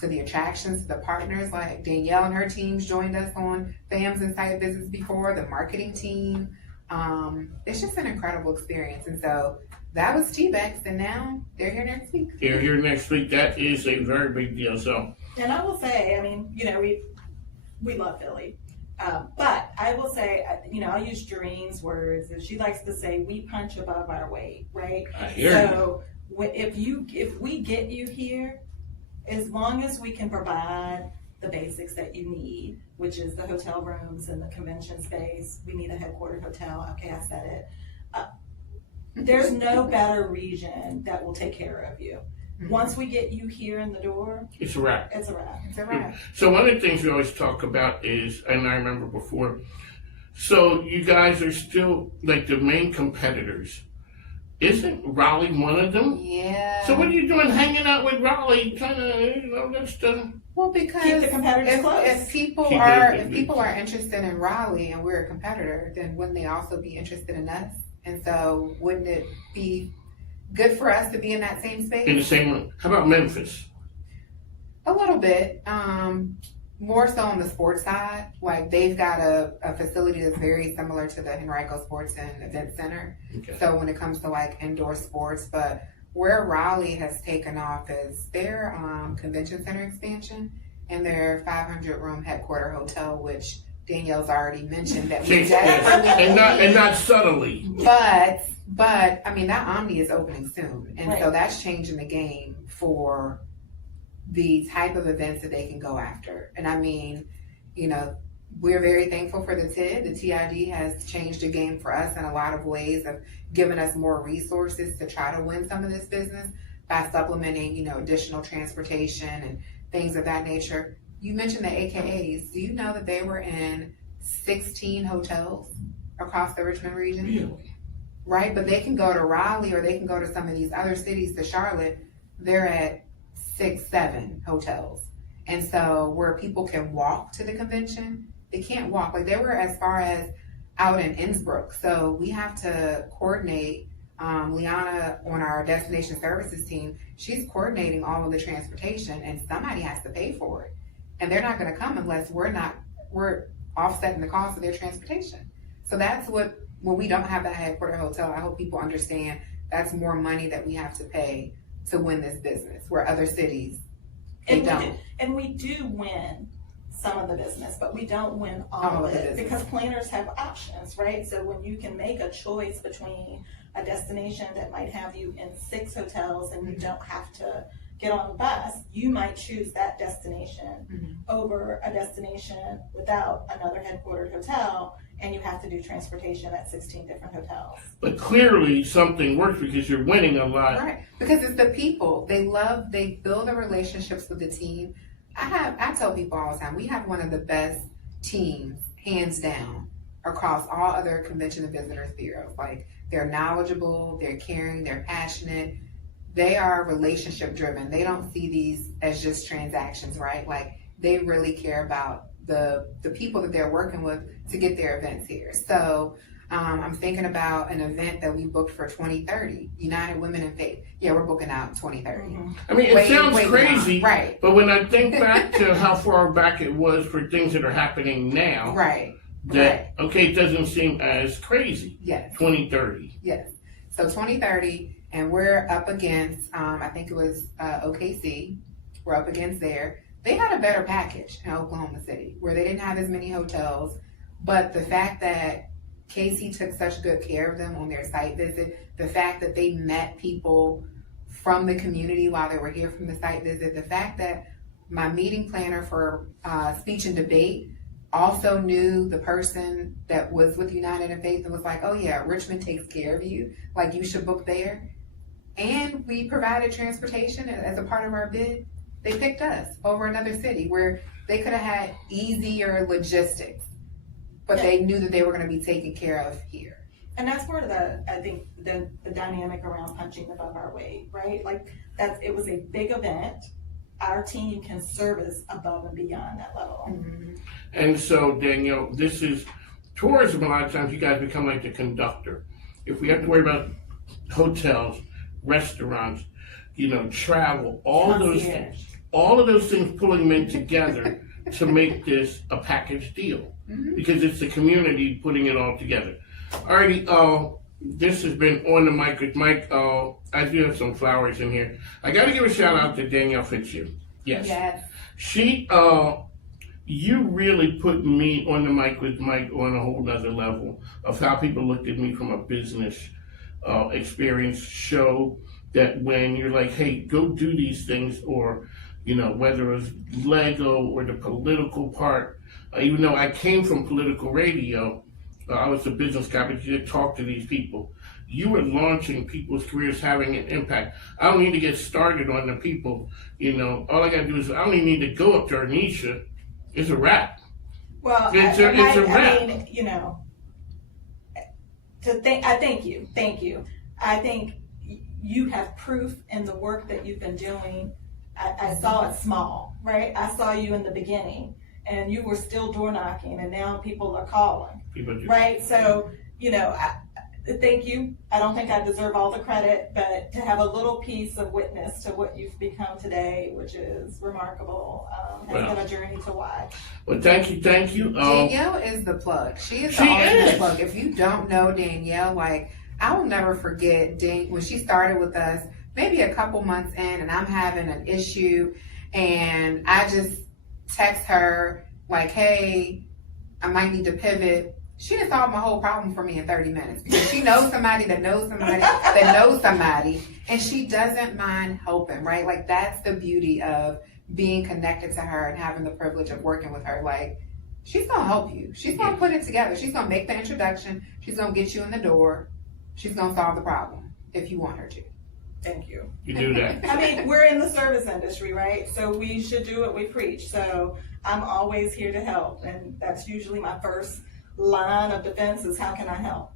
to the attractions, to the partners. Like Danielle and her teams joined us on FAMs and site visits before, the marketing team. It's just an incredible experience. And so that was TBEX, and now they're here next week. They're here next week. That is a very big deal. So, and I will say, we love Philly. But I will say, I'll use Jerinne's words, and she likes to say, we punch above our weight, right? I hear so if we get you here, as long as we can provide the basics that you need, which is the hotel rooms and the convention space, we need a headquartered hotel. Okay, I said it. there's no better region that will take care of you. Once we get you here in the door, it's a wrap. It's a wrap. It's a wrap. So one of the things we always talk about is, and I remember before, so you guys are still like the main competitors. Isn't Raleigh one of them? Yeah. So what are you doing hanging out with Raleigh, trying to, that's the... Well, because keep the competitors close. If people Keep are it- interested in Raleigh and we're a competitor, then wouldn't they also be interested in us? And so wouldn't it be good for us to be in that same space? In the same room. How about Memphis? A little bit. More so on the sports side. Like they've got a facility that's very similar to the Henrico Sports and Event Center. Okay. So when it comes to like indoor sports, but where Raleigh has taken off is their convention center expansion and their 500-room headquarter hotel, which Danielle's already mentioned that we desperately and not subtly. But I mean that Omni is opening soon, and so that's changing the game for the type of events that they can go after. And I mean, you know, we're very thankful for the TID. The TID has changed the game for us in a lot of ways of giving us more resources to try to win some of this business by supplementing, you know, additional transportation and things of that nature. You mentioned the AKAs. Do you know that they were in 16 hotels across the Richmond region? Really? Right, but they can go to Raleigh or they can go to some of these other cities, to Charlotte. They're at 6, 7 hotels. And so where people can walk to the convention, they can't walk. Like they were as far as out in Innsbruck. So we have to coordinate. Liana on our destination services team, she's coordinating all of the transportation and somebody has to pay for it. And they're not going to come unless we're offsetting the cost of their transportation. So that's when we don't have that headquarter hotel, I hope people understand that's more money that we have to pay to win this business, where other cities, they don't. And we do win some of the business, but we don't win all of it because planners have options, right? So when you can make a choice between a destination that might have you in 6 hotels and you don't have to get on the bus, you might choose that destination over a destination without another headquartered hotel, and you have to do transportation at 16 different hotels. But clearly something works because you're winning a lot. Right, because it's the people. They build the relationships with the team. I tell people all the time, we have one of the best teams, hands down, across all other convention and visitors bureaus. Like, they're knowledgeable, they're caring, they're passionate. They are relationship driven. They don't see these as just transactions, right? Like, they really care about the people that they're working with to get their events here. So I'm thinking about an event that we booked for 2030, United Women in Faith. Yeah, we're booking out 2030. I mean, it sounds crazy, right? But when I think back to how far back it was for things that are happening now, okay, it doesn't seem as crazy. Yes. 2030. Yes. So 2030, and we're up against, I think it was OKC. We're up against there. They had a better package in Oklahoma City, where they didn't have as many hotels, but the fact that Casey took such good care of them on their site visit, the fact that they met people from the community while they were here from the site visit, the fact that my meeting planner for speech and debate also knew the person that was with United in Faith and was like, oh yeah, Richmond takes care of you, like you should book there. And we provided transportation as a part of our bid. They picked us over another city where they could have had easier logistics, but they knew that they were going to be taken care of here. And that's part of the dynamic around punching above our weight, right? Like, it was a big event. Our team can service above and beyond that level. And so, Danielle, this is tourism. A lot of times you guys become like the conductor. If we have to worry about hotels, restaurants, travel, all of those things, pulling them in together to make this a package deal. Because it's the community putting it all together. Alrighty, this has been On the Mic with Mike. I do have some flowers in here. I got to give a shout out to Danielle Fitz-Hugh. Yes. She, you really put me on the mic with Mike on a whole nother level of how people looked at me from a business experience show, that when you're like, hey, go do these things, or, whether it was Lego or the political part, even though I came from political radio, I was a business guy, but you did talk to these people. You are launching people's careers, having an impact. I don't need to get started on the people, all I gotta do is, I don't even need to go up to Arnisha. It's a wrap. Well, it's a wrap. I mean, I thank you. I think you have proof in the work that you've been doing. I saw it small, right? I saw you in the beginning, and you were still door knocking, and now people are calling, right? So, thank you. I don't think I deserve all the credit, but to have a little piece of witness to what you've become today, which is remarkable, has been a journey to watch. Well, thank you. Danielle is the plug. She is the ultimate plug. If you don't know Danielle, I will never forget when she started with us, maybe a couple months in, and I'm having an issue, and I just text her hey, I might need to pivot. She just solved my whole problem for me in 30 minutes because she knows somebody that knows somebody that knows somebody, and she doesn't mind helping, right? That's the beauty of being connected to her and having the privilege of working with her. She's gonna help you. She's gonna put it together. She's gonna make the introduction. She's gonna get you in the door. She's gonna solve the problem if you want her to. Thank you. You do that. I mean, we're in the service industry, right? So we should do what we preach. So I'm always here to help, and that's usually my first line of defense is how can I help?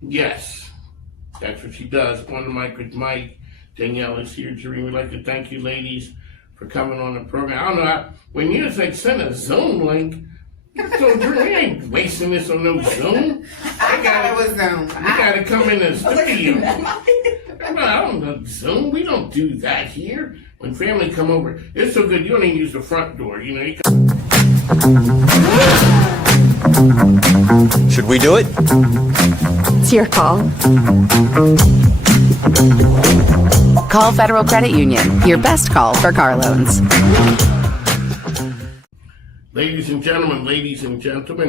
Yes, that's what she does. On the mic with Mike. Danielle is here. Jerinne, we'd like to thank you ladies for coming on the program. I don't know, when you send a Zoom link, so Jerinne, we ain't wasting this on no Zoom. I thought it was Zoom. You gotta come in the studio. I don't know Zoom. We don't do that here. When family come over, it's so good. You don't even use the front door. You Should we do it? It's your call. Call Federal Credit Union, your best call for car loans. Ladies and gentlemen,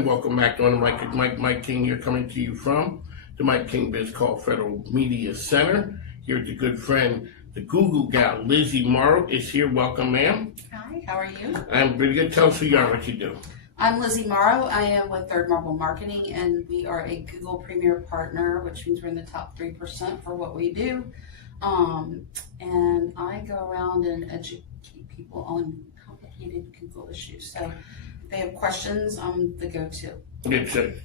welcome back to On the Mic with Mike King here, coming to you from the MIKEKINGBIZ Call Federal Media Center. Here at the good friend, the Google gal, Lizzie Morrow is here. Welcome, ma'am. Hi, how are you? I'm pretty good. Tell us who you are, what you do. I'm Lizzie Morrow. I am with Third Marble Marketing, and we are a Google Premier Partner, which means we're in the top 3% for what we do. And I go around and educate people on complicated Google issues. So if they have questions, I'm the go-to.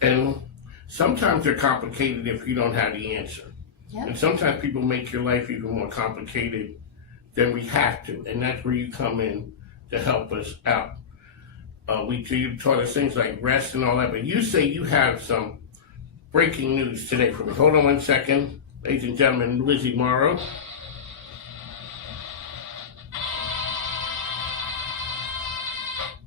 And sometimes they're complicated if you don't have the answer. Yep. And sometimes people make your life even more complicated than we have to. And that's where you come in to help us out. You taught us things like rest and all that, but you say you have some breaking news today for me. Hold on one second. Ladies and gentlemen, Lizzie Morrow.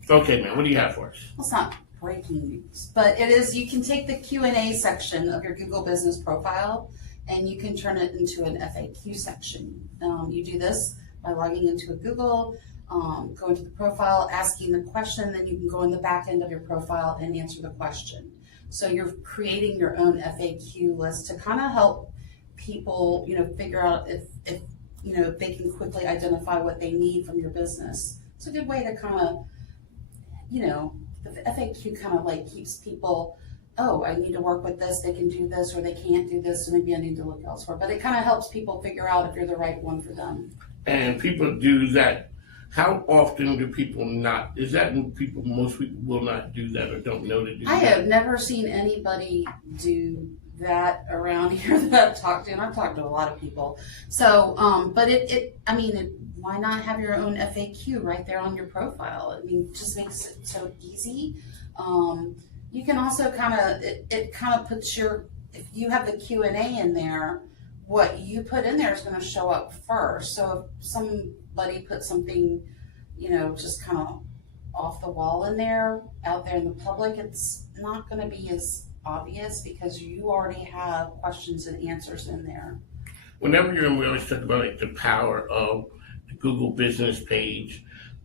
Okay, man, what do you have for us? Well, it's not breaking news, but it is. You can take the Q&A section of your Google business profile and you can turn it into an FAQ section. You do this by logging into a Google, go into the profile, asking the question, then you can go in the back end of your profile and answer the question. So you're creating your own FAQ list to kind of help people, figure out if they can quickly identify what they need from your business. It's a good way to kind of, the FAQ kind of keeps people, oh, I need to work with this, they can do this, or they can't do this, so maybe I need to look elsewhere. But it kind of helps people figure out if you're the right one for them. And people do that. How often do people not? Is that most people will not do that or don't know to do that? I have never seen anybody do that around here that I've talked to, and I've talked to a lot of people. So, but why not have your own FAQ right there on your profile? It just makes it so easy. You can also it kind of puts if you have the Q&A in there, what you put in there is going to show up first. So if somebody puts something, just kind of off the wall in there, out there in the public, it's not going to be as obvious because you already have questions and answers in there. Whenever you're in, we always talk about the power of the Google business page,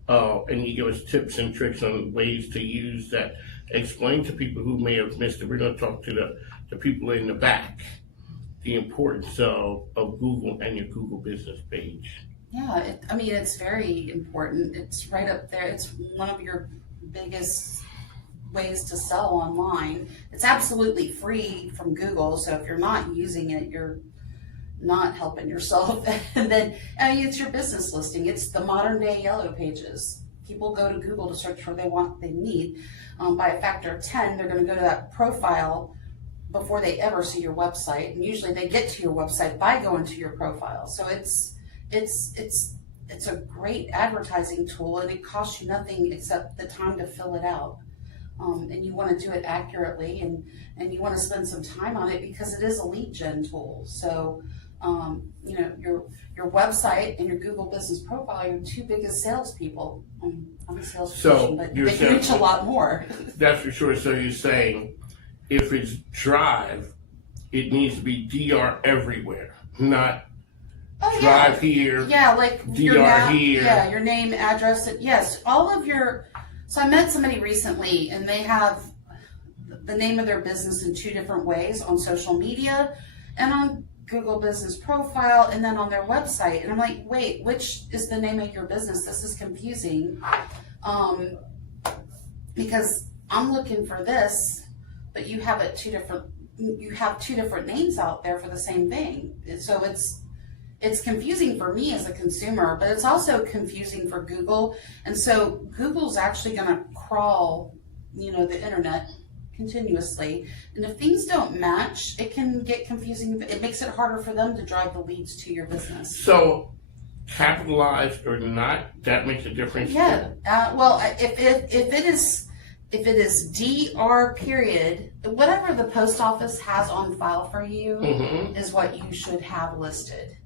and you give us tips and tricks on ways to use that. Explain to people who may have missed it. We're going to talk to the people in the back, the importance of Google and your Google business page. Yeah, it's very important. It's right up there. It's one of your biggest ways to sell online. It's absolutely free from Google, so if you're not using it, you're not helping yourself. And then it's your business listing. It's the modern day Yellow Pages. People go to Google to search for what they need. By a factor of 10, they're going to go to that profile before they ever see your website. And usually they get to your website by going to your profile. So it's a great advertising tool, and it costs you nothing except the time to fill it out. And you want to do it accurately, and you want to spend some time on it because it is a lead gen tool. So your website and your Google business profile are your two biggest salespeople. I'm a salesperson, but they can reach a lot more. That's for sure. So you're saying if it's Drive, it needs to be DR everywhere, not Drive here. Yeah, like DR here. Yeah, your name, address. Yes, all of your. So I met somebody recently, and they have the name of their business in two different ways on social media and on Google business profile, and then on their website. And I'm like, wait, which is the name of your business? This is confusing. Because I'm looking for this, but you have two different names out there for the same thing. So it's confusing for me as a consumer, but it's also confusing for Google. And so Google's actually going to crawl, the internet continuously. And if things don't match, it can get confusing. It makes it harder for them to drive the leads to your business. So capitalized or not, that makes a difference. Yeah. Well, if it is DR period, whatever the post office has on file for you is what you should have listed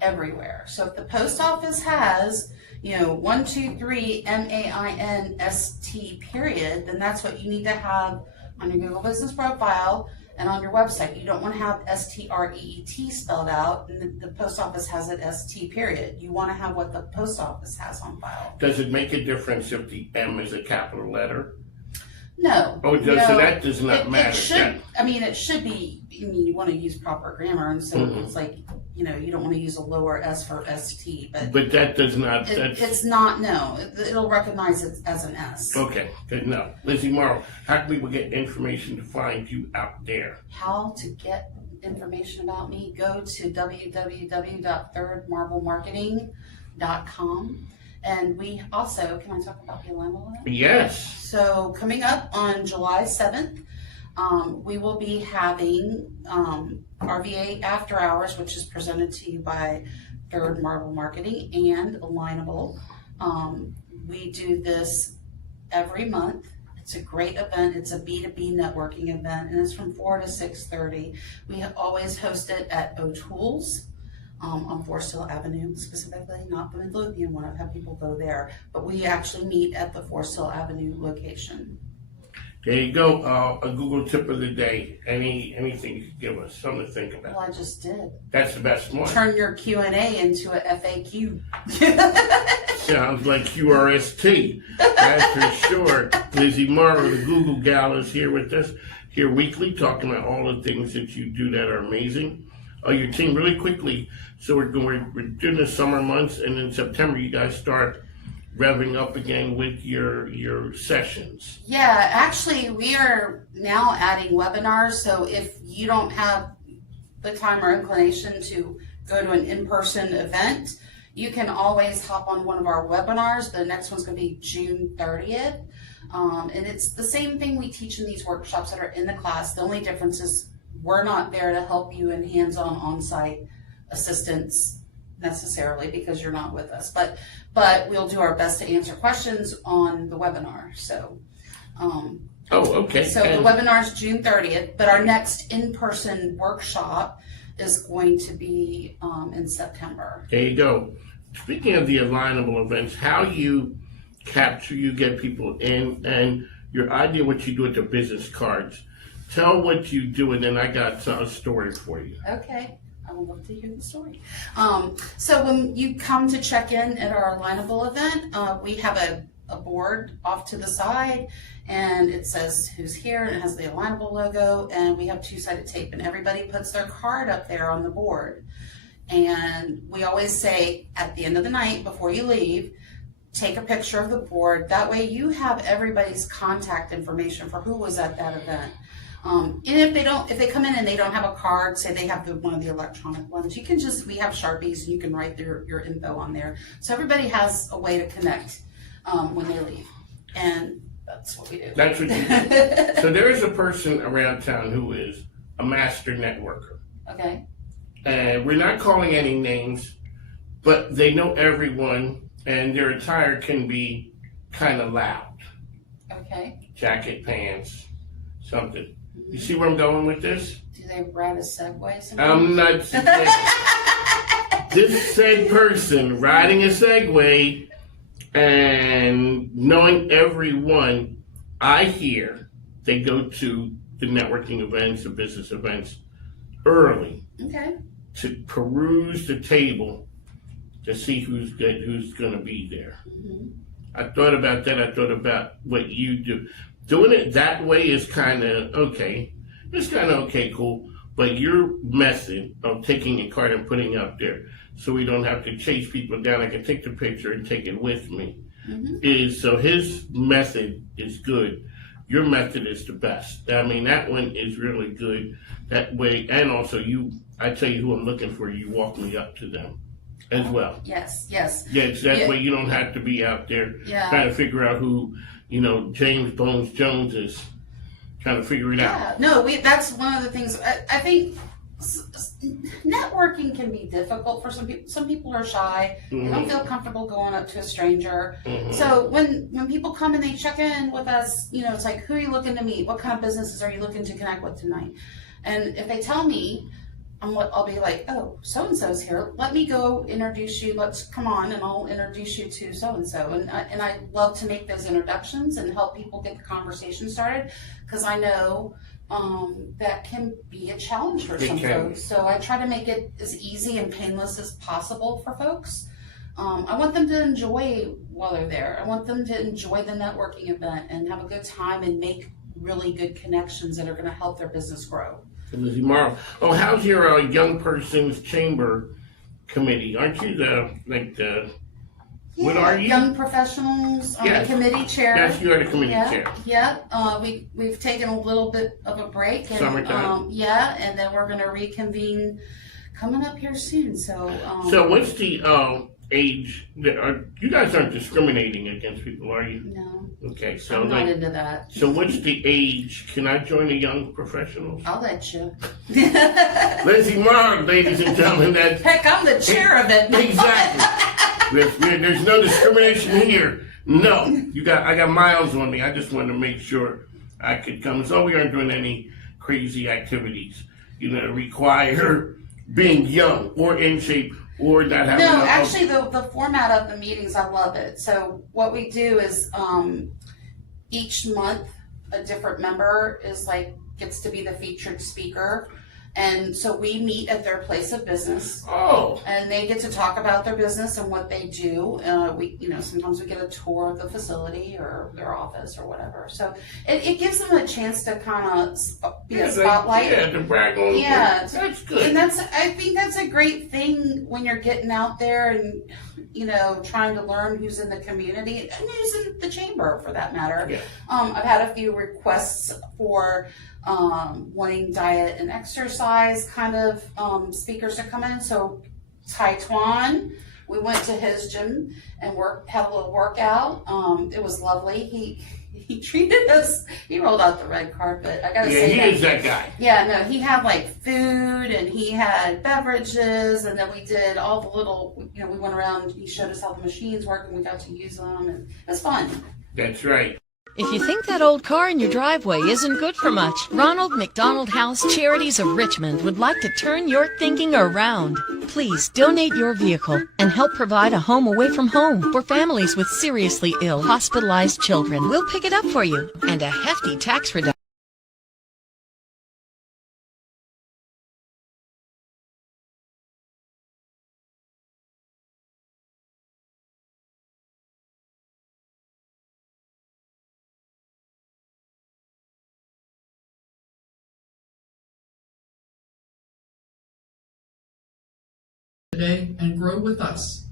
everywhere. So if the post office has 123 MAINST period, then that's what you need to have on your Google business profile and on your website. You don't want to have STREET spelled out, and the post office has it ST period. You want to have what the post office has on file. Does it make a difference if the M is a capital letter? No. Oh, it does. No. So that does not matter. It should. It should be. You want to use proper grammar, and so it's like you don't want to use a lower S for ST, but that does not. It's not. No, it'll recognize it as an S. Okay, good enough. Lizzie, Morrow, how can people get information to find you out there? How to get information about me? Go to www.thirdmarblemarketing.com. And we also, can I talk about the Alignable event? Yes. So coming up on July 7th, we will be having RVA After Hours, which is presented to you by Third Marble Marketing and Alignable. We do this every month. It's a great event. It's a B2B networking event, and it's from 4 to 6:30. We always host it at O'Toole's. On Forest Hill Avenue, specifically, not the Midlothian one. I've had people go there, but we actually meet at the Forest Hill Avenue location. There you go. A Google tip of the day. Anything you could give us, something to think about. Well, I just did. That's the best one. Turn your Q&A into a FAQ. Sounds like QRST. That's for sure. Lizzie Morrow, the Google gal, is here with us, here weekly, talking about all the things that you do that are amazing. Your team, really quickly. So we're doing the summer months, and in September you guys start revving up again with your sessions. Yeah, actually we are now adding webinars. So if you don't have the time or inclination to go to an in-person event, you can always hop on one of our webinars. The next one's going to be June 30th. And it's the same thing we teach in these workshops that are in the class. The only difference is we're not there to help you in hands-on on-site assistance necessarily because you're not with us, but we'll do our best to answer questions on the webinar. So okay. So the webinar's June 30th, but our next in-person workshop is going to be in September. There you go. Speaking of the alignable events, how you get people in, and your idea what you do with the business cards. Tell what you do, and then I got a story for you. Okay, I would love to hear the story. So when you come to check in at our Alignable event, we have a board off to the side, and it says who's here, and it has the Alignable logo, and we have two-sided tape, and everybody puts their card up there on the board. And we always say at the end of the night, before you leave, take a picture of the board. That way you have everybody's contact information for who was at that event. And if they come in and they don't have a card, say they have one of the electronic ones, you can we have Sharpies and you can write your info on there. So everybody has a way to connect when they leave. And that's what we do. That's what you do. So there is a person around town who is a master networker. Okay. And we're not calling any names, but they know everyone, and their attire can be kind of loud. Okay. Jacket, pants, something. You see where I'm going with this? Do they ride a Segway sometimes? I'm not saying. This said person riding a Segway and knowing everyone, I hear they go to the networking events, the business events early. Okay. To peruse the table to see who's good, who's going to be there. Mm-hmm. I thought about that. I thought about what you do. Doing it that way is kind of okay. It's kind of okay, cool. But your method of taking a card and putting it up there so we don't have to chase people down, I can take the picture and take it with me, is so his method is good. Your method is the best. I mean, that one is really good that way. And also I tell you who I'm looking for, you walk me up to them as well. Yes. Yeah, it's that way you don't have to be out there trying to figure out who, James Bones Jones is, trying to figure it out. No, that's one of the things. I think networking can be difficult for some people. Some people are shy. They don't feel comfortable going up to a stranger. So when people come and they check in with us, it's like, who are you looking to meet? What kind of businesses are you looking to connect with tonight? And if they tell me, I'll be like, oh, so-and-so's here. Let me go introduce you. Let's come on and I'll introduce you to so-and-so. And I love to make those introductions and help people get the conversation started because I know that can be a challenge for some folks. So I try to make it as easy and painless as possible for folks. I want them to enjoy while they're there. I want them to enjoy the networking event and have a good time and make really good connections that are going to help their business grow. Lizzie, Morrow. Oh, how's your young person's chamber committee? Aren't you what are you? Young professionals, the committee chair. Yes, you are the committee chair. Yeah, we've taken a little bit of a break. And, Summertime. And then we're going to reconvene coming up here soon. So what's the age? You guys aren't discriminating against people, are you? No. Okay, so I'm not into that. So what's the age? Can I join the young professionals? I'll let you. Lizzie Morrow, ladies and gentlemen. Heck, I'm the chair of it. Exactly. There's no discrimination here. No. I got miles on me. I just wanted to make sure I could come. So we aren't doing any crazy activities, require being young or in shape or not having. No, actually, the format of the meetings, I love it. So what we do is each month a different member gets to be the featured speaker. And so we meet at their place of business. Oh. And they get to talk about their business and what they do. Sometimes we get a tour of the facility or their office or whatever. So it gives them a chance to kind of be a spotlight. To brag on. Yeah, that's good. And I think that's a great thing when you're getting out there and trying to learn who's in the community and who's in the chamber for that matter. Yeah. I've had a few requests for wanting diet and exercise kind of speakers to come in. So Tai Tuan, we went to his gym and had a little workout. It was lovely. He treated us. He rolled out the red carpet. I gotta say, he is that guy. Yeah, no, he had food and he had beverages, and then we did all the little. We went around. He showed us how the machines work, and we got to use them, and it was fun. That's right. If you think that old car in your driveway isn't good for much, Ronald McDonald House Charities of Richmond would like to turn your thinking around. Please donate your vehicle and help provide a home away from home for families with seriously ill, hospitalized children. We'll pick it up for you, and a hefty tax reduction. Today and grow with us.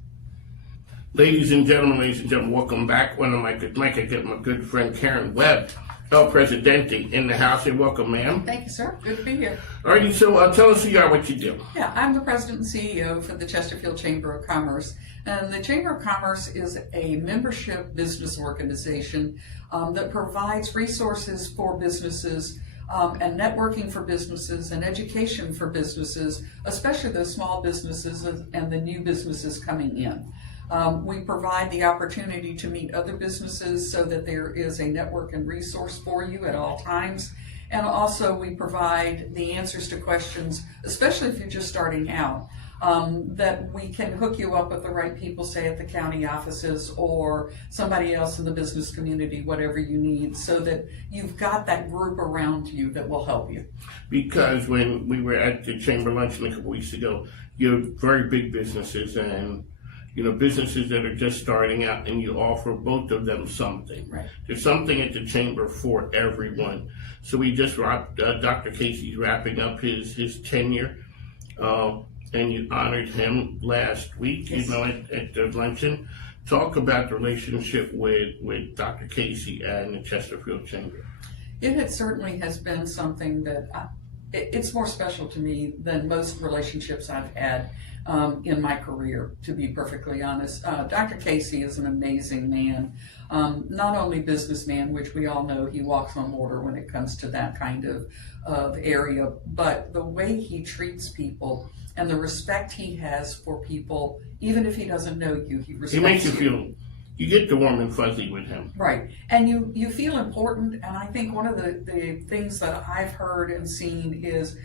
Ladies and gentlemen, welcome back. One of my good friend Karen Webb, El Presidente, in the house. And welcome, ma'am. Thank you, sir. Good to be here. All righty, so tell us who you are, what you do. Yeah, I'm the president and CEO for the Chesterfield Chamber of Commerce. And the Chamber of Commerce is a membership business organization that provides resources for businesses and networking for businesses and education for businesses, especially those small businesses and the new businesses coming in. We provide the opportunity to meet other businesses so that there is a network and resource for you at all times. And also we provide the answers to questions, especially if you're just starting out, that we can hook you up with the right people, say at the county offices or somebody else in the business community, whatever you need, so that you've got that group around you that will help you. Because when we were at the Chamber luncheon a couple weeks ago, you're very big businesses and businesses that are just starting out, and you offer both of them something. Right. There's something at the Chamber for everyone. So we just wrapped, Dr. Casey's wrapping up his tenure, and you honored him last week, Yes. At the luncheon. Talk about the relationship with Dr. Casey and the Chesterfield Chamber. It certainly has been something that it's more special to me than most relationships I've had in my career, to be perfectly honest. Dr. Casey is an amazing man, not only businessman, which we all know he walks on water when it comes to that kind of area, but the way he treats people and the respect he has for people, even if he doesn't know you, he respects you. He makes you feel, you get the warm and fuzzy with him. Right. And you feel important, and I think one of the things that I've heard and seen is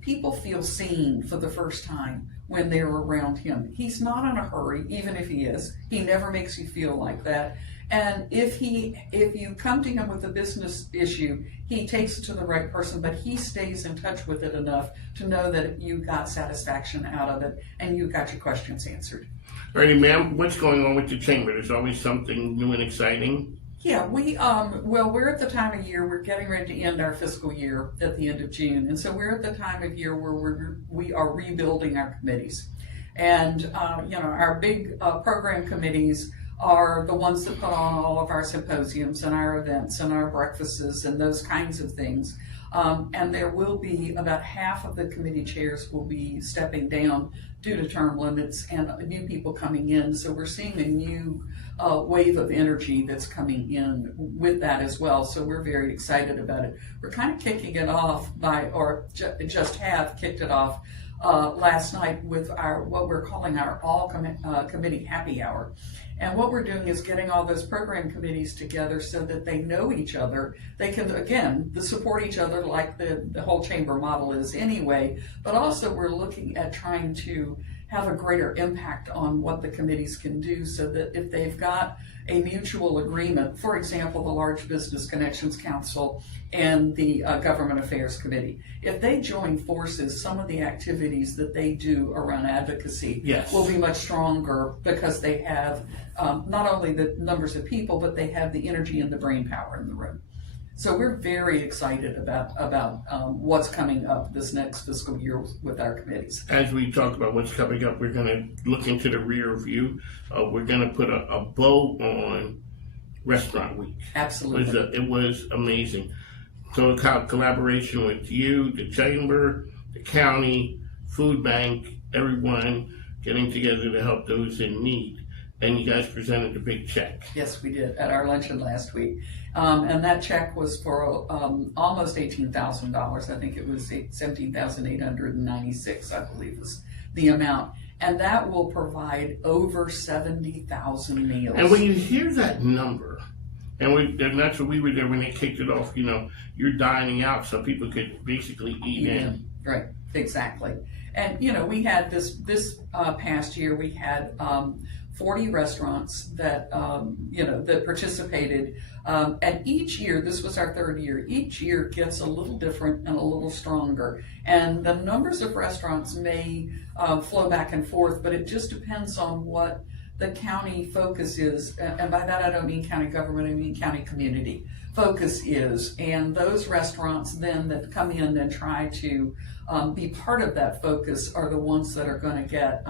people feel seen for the first time when they're around him. He's not in a hurry, even if he is. He never makes you feel like that. And if you come to him with a business issue, he takes it to the right person, but he stays in touch with it enough to know that you got satisfaction out of it and you got your questions answered. Alrighty, ma'am, what's going on with the Chamber? There's always something new and exciting. Yeah, we're at the time of year, we're getting ready to end our fiscal year at the end of June. And so we're at the time of year where we are rebuilding our committees. And, our big program committees are the ones that put on all of our symposiums and our events and our breakfasts and those kinds of things. And there will be about half of the committee chairs will be stepping down due to term limits and new people coming in. So we're seeing a new wave of energy that's coming in with that as well. So we're very excited about it. We're kind of kicking it off just have kicked it off last night with what we're calling our all committee happy hour. And what we're doing is getting all those program committees together so that they know each other. They can, again, support each other like the whole chamber model is anyway, but also we're looking at trying to have a greater impact on what the committees can do so that if they've got a mutual agreement, for example, the Large Business Connections Council and the Government Affairs Committee, if they join forces, some of the activities that they do around advocacy will be much stronger because they have not only the numbers of people, but they have the energy and the brain power in the room. So we're very excited about what's coming up this next fiscal year with our committees. As we talk about what's coming up, we're going to look into the rear view. We're going to put a bow on Restaurant Week. Absolutely. It was amazing. So collaboration with you, the Chamber, the county, food bank, everyone getting together to help those in need. And you guys presented a big check. Yes, we did at our luncheon last week. And that check was for almost $18,000. I think it was $17,896, I believe was the amount. And that will provide over 70,000 meals. And when you hear that number, and that's what we were there when they kicked it off, you're dining out so people could basically eat in. Right, exactly. And, we had this past year, we had 40 restaurants that, that participated. And each year, this was our third year, each year gets a little different and a little stronger. And the numbers of restaurants may flow back and forth, but it just depends on what the county focus is, and by that I don't mean county government, I mean county community focus is, and those restaurants then that come in and try to be part of that focus are the ones that are going to get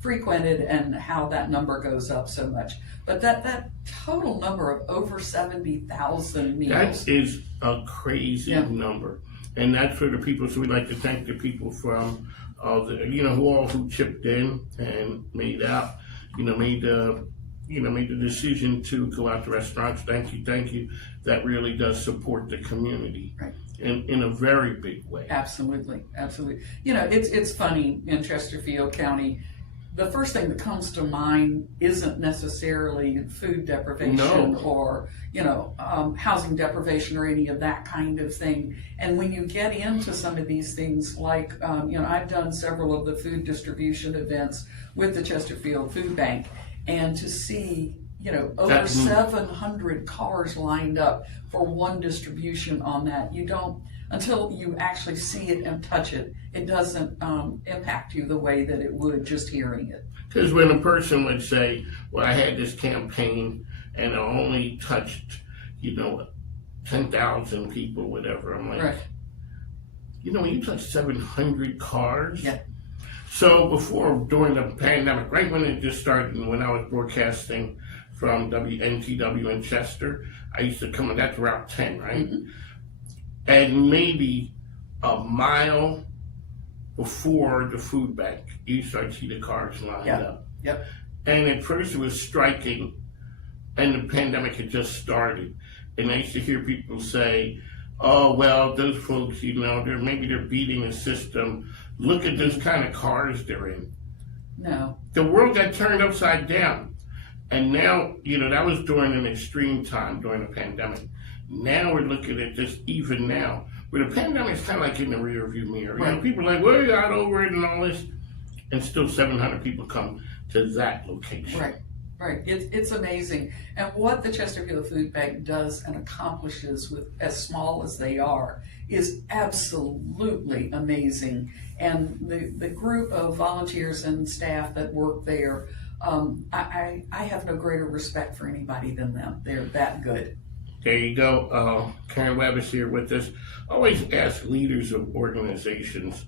frequented, and how that number goes up so much. But that total number of over 70,000 meals. That is a crazy number. And that's for the people, so we'd like to thank the people from, who chipped in and made the decision to go out to restaurants. Thank you. That really does support the community in a very big way. Absolutely. It's funny in Chesterfield County. The first thing that comes to mind isn't necessarily food deprivation or, housing deprivation or any of that kind of thing. And when you get into some of these things, like, I've done several of the food distribution events with the Chesterfield Food Bank, and to see, over 700 cars lined up for one distribution on that, until you actually see it and touch it, it doesn't impact you the way that it would just hearing it. Because when a person would say, well, I had this campaign and I only touched, 10,000 people, whatever, I'm like, when you touch 700 cars. Yeah. So during the pandemic, right when it just started, when I was broadcasting from WNTW in Chester, I used to come in, that's Route 10, right? Mm-hmm. And maybe a mile before the food bank, you start to see the cars lined up. Yep. And at first it was striking, and the pandemic had just started. And I used to hear people say, oh, well, those folks, they're beating the system. Look at those kind of cars they're in. No. The world got turned upside down. And now, that was during an extreme time, during the pandemic. Now we're looking at this even now, where the pandemic's kind of like in the rearview mirror. Right. People are like, well, you got over it and all this. And still 700 people come to that location. Right. It's amazing. And what the Chesterfield Food Bank does and accomplishes with as small as they are is absolutely amazing. And the group of volunteers and staff that work there, I have no greater respect for anybody than them. They're that good. There you go. Karen Webb is here with us. I always ask leaders of organizations,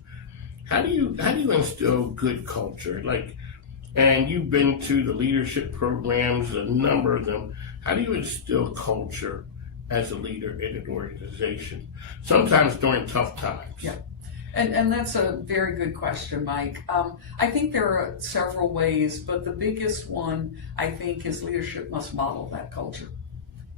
how do you instill good culture? And you've been to the leadership programs, a number of them. How do you instill culture as a leader in an organization? Sometimes during tough times. Yeah. And that's a very good question, Mike. I think there are several ways, but the biggest one, I think, is leadership must model that culture.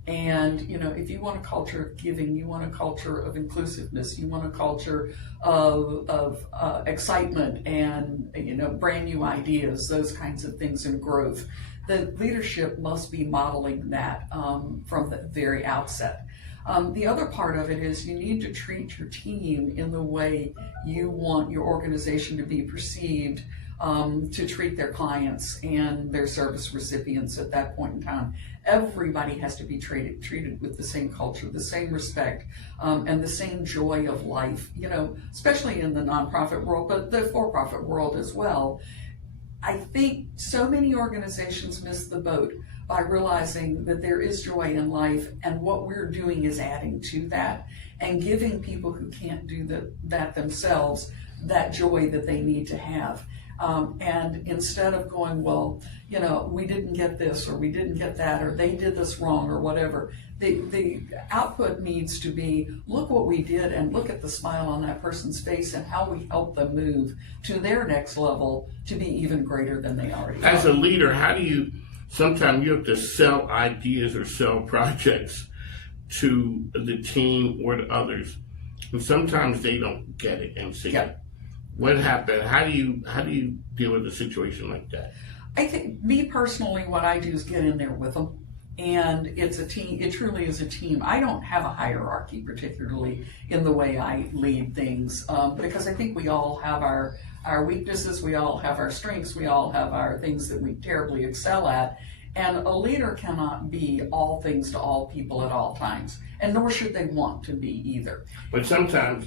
And, if you want a culture of giving, you want a culture of inclusiveness, you want a culture of excitement and, brand new ideas, those kinds of things, and growth. The leadership must be modeling that from the very outset. The other part of it is you need to treat your team in the way you want your organization to be perceived, to treat their clients and their service recipients at that point in time. Everybody has to be treated with the same culture, the same respect, and the same joy of life, especially in the nonprofit world, but the for-profit world as well. I think so many organizations miss the boat by realizing that there is joy in life, and what we're doing is adding to that and giving people who can't do that themselves that joy that they need to have. And instead of going, well, we didn't get this, or we didn't get that, or they did this wrong, or whatever, the output needs to be, look what we did, and look at the smile on that person's face and how we help them move to their next level to be even greater than they already are. As a leader, sometimes you have to sell ideas or sell projects to the team or to others, and sometimes they don't get it and see it. What happened? How do you deal with a situation like that? I think, me personally, what I do is get in there with them, and it's a team. It truly is a team. I don't have a hierarchy particularly in the way I lead things, because I think we all have our weaknesses, we all have our strengths, we all have our things that we terribly excel at, and a leader cannot be all things to all people at all times, and nor should they want to be either. But sometimes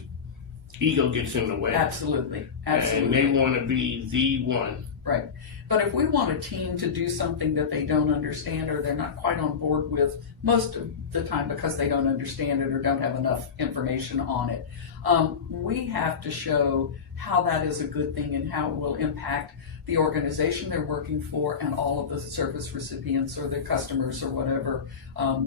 ego gets in the way. Absolutely. And they want to be the one. Right. But if we want a team to do something that they don't understand or they're not quite on board with most of the time because they don't understand it or don't have enough information on it, we have to show how that is a good thing and how it will impact the organization they're working for and all of the service recipients or the customers or whatever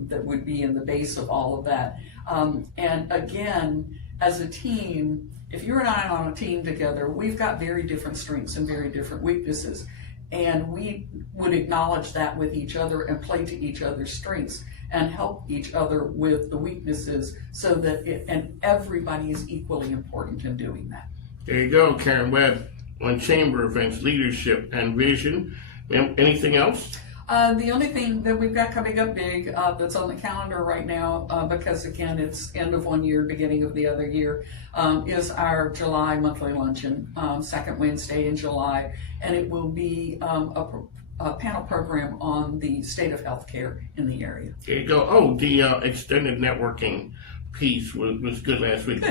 that would be in the base of all of that. And again, as a team, if you and I are on a team together, we've got very different strengths and very different weaknesses. And we would acknowledge that with each other and play to each other's strengths and help each other with the weaknesses so that and everybody is equally important in doing that. There you go, Karen Webb on chamber events, leadership, and vision. Anything else? The only thing that we've got coming up big that's on the calendar right now, because again, it's end of one year, beginning of the other year, is our July monthly luncheon, second Wednesday in July. And it will be a panel program on the state of healthcare in the area. There you go. Oh, the extended networking piece was good last week.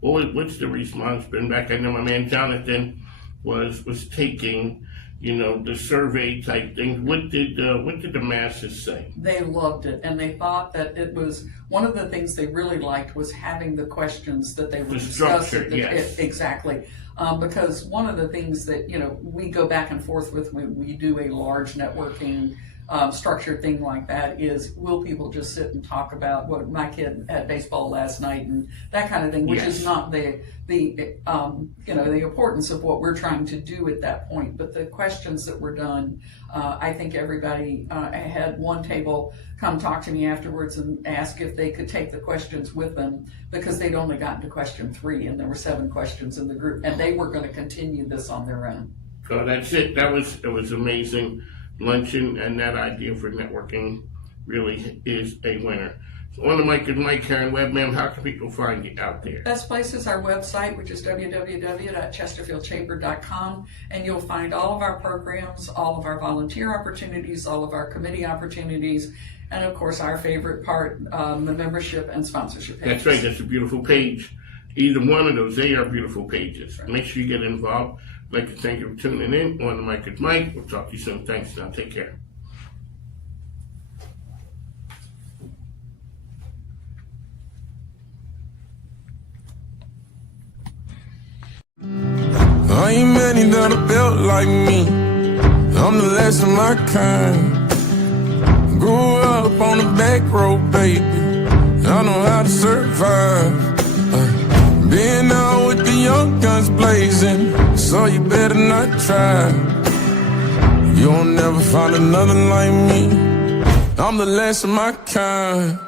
What's the response been back? I know my man Jonathan was taking, the survey type things. What did the masses say? They loved it, and they thought that it was one of the things they really liked was having the questions that they were discussing. Yes. Exactly. Because one of the things that, we go back and forth with when we do a large networking structured thing like that is, will people just sit and talk about what my kid had baseball last night and that kind of thing, which is not the importance of what we're trying to do at that point. But the questions that were done, I think everybody, I had one table come talk to me afterwards and ask if they could take the questions with them because they'd only gotten to question 3 and there were 7 questions in the group and they were going to continue this on their own. So that's it. It was amazing luncheon, and that idea for networking really is a winner. So on the mic is Mike, Karen Webb. Ma'am, how can people find you out there? Best place is our website, which is www.chesterfieldchamber.com, and you'll find all of our programs, all of our volunteer opportunities, all of our committee opportunities, and of course our favorite part, the membership and sponsorship pages. That's right. That's a beautiful page. Either one of those, they are beautiful pages. Right. Make sure you get involved. I'd like to thank you for tuning in. On the mic is Mike. We'll talk to you soon. Thanks. Now, take care. I ain't many that are built like me. I'm the last of my kind. Grew up on the back road, baby. I know how to survive. Being out with the young guns blazing, so you better not try. You'll never find another like me. I'm the last of my kind.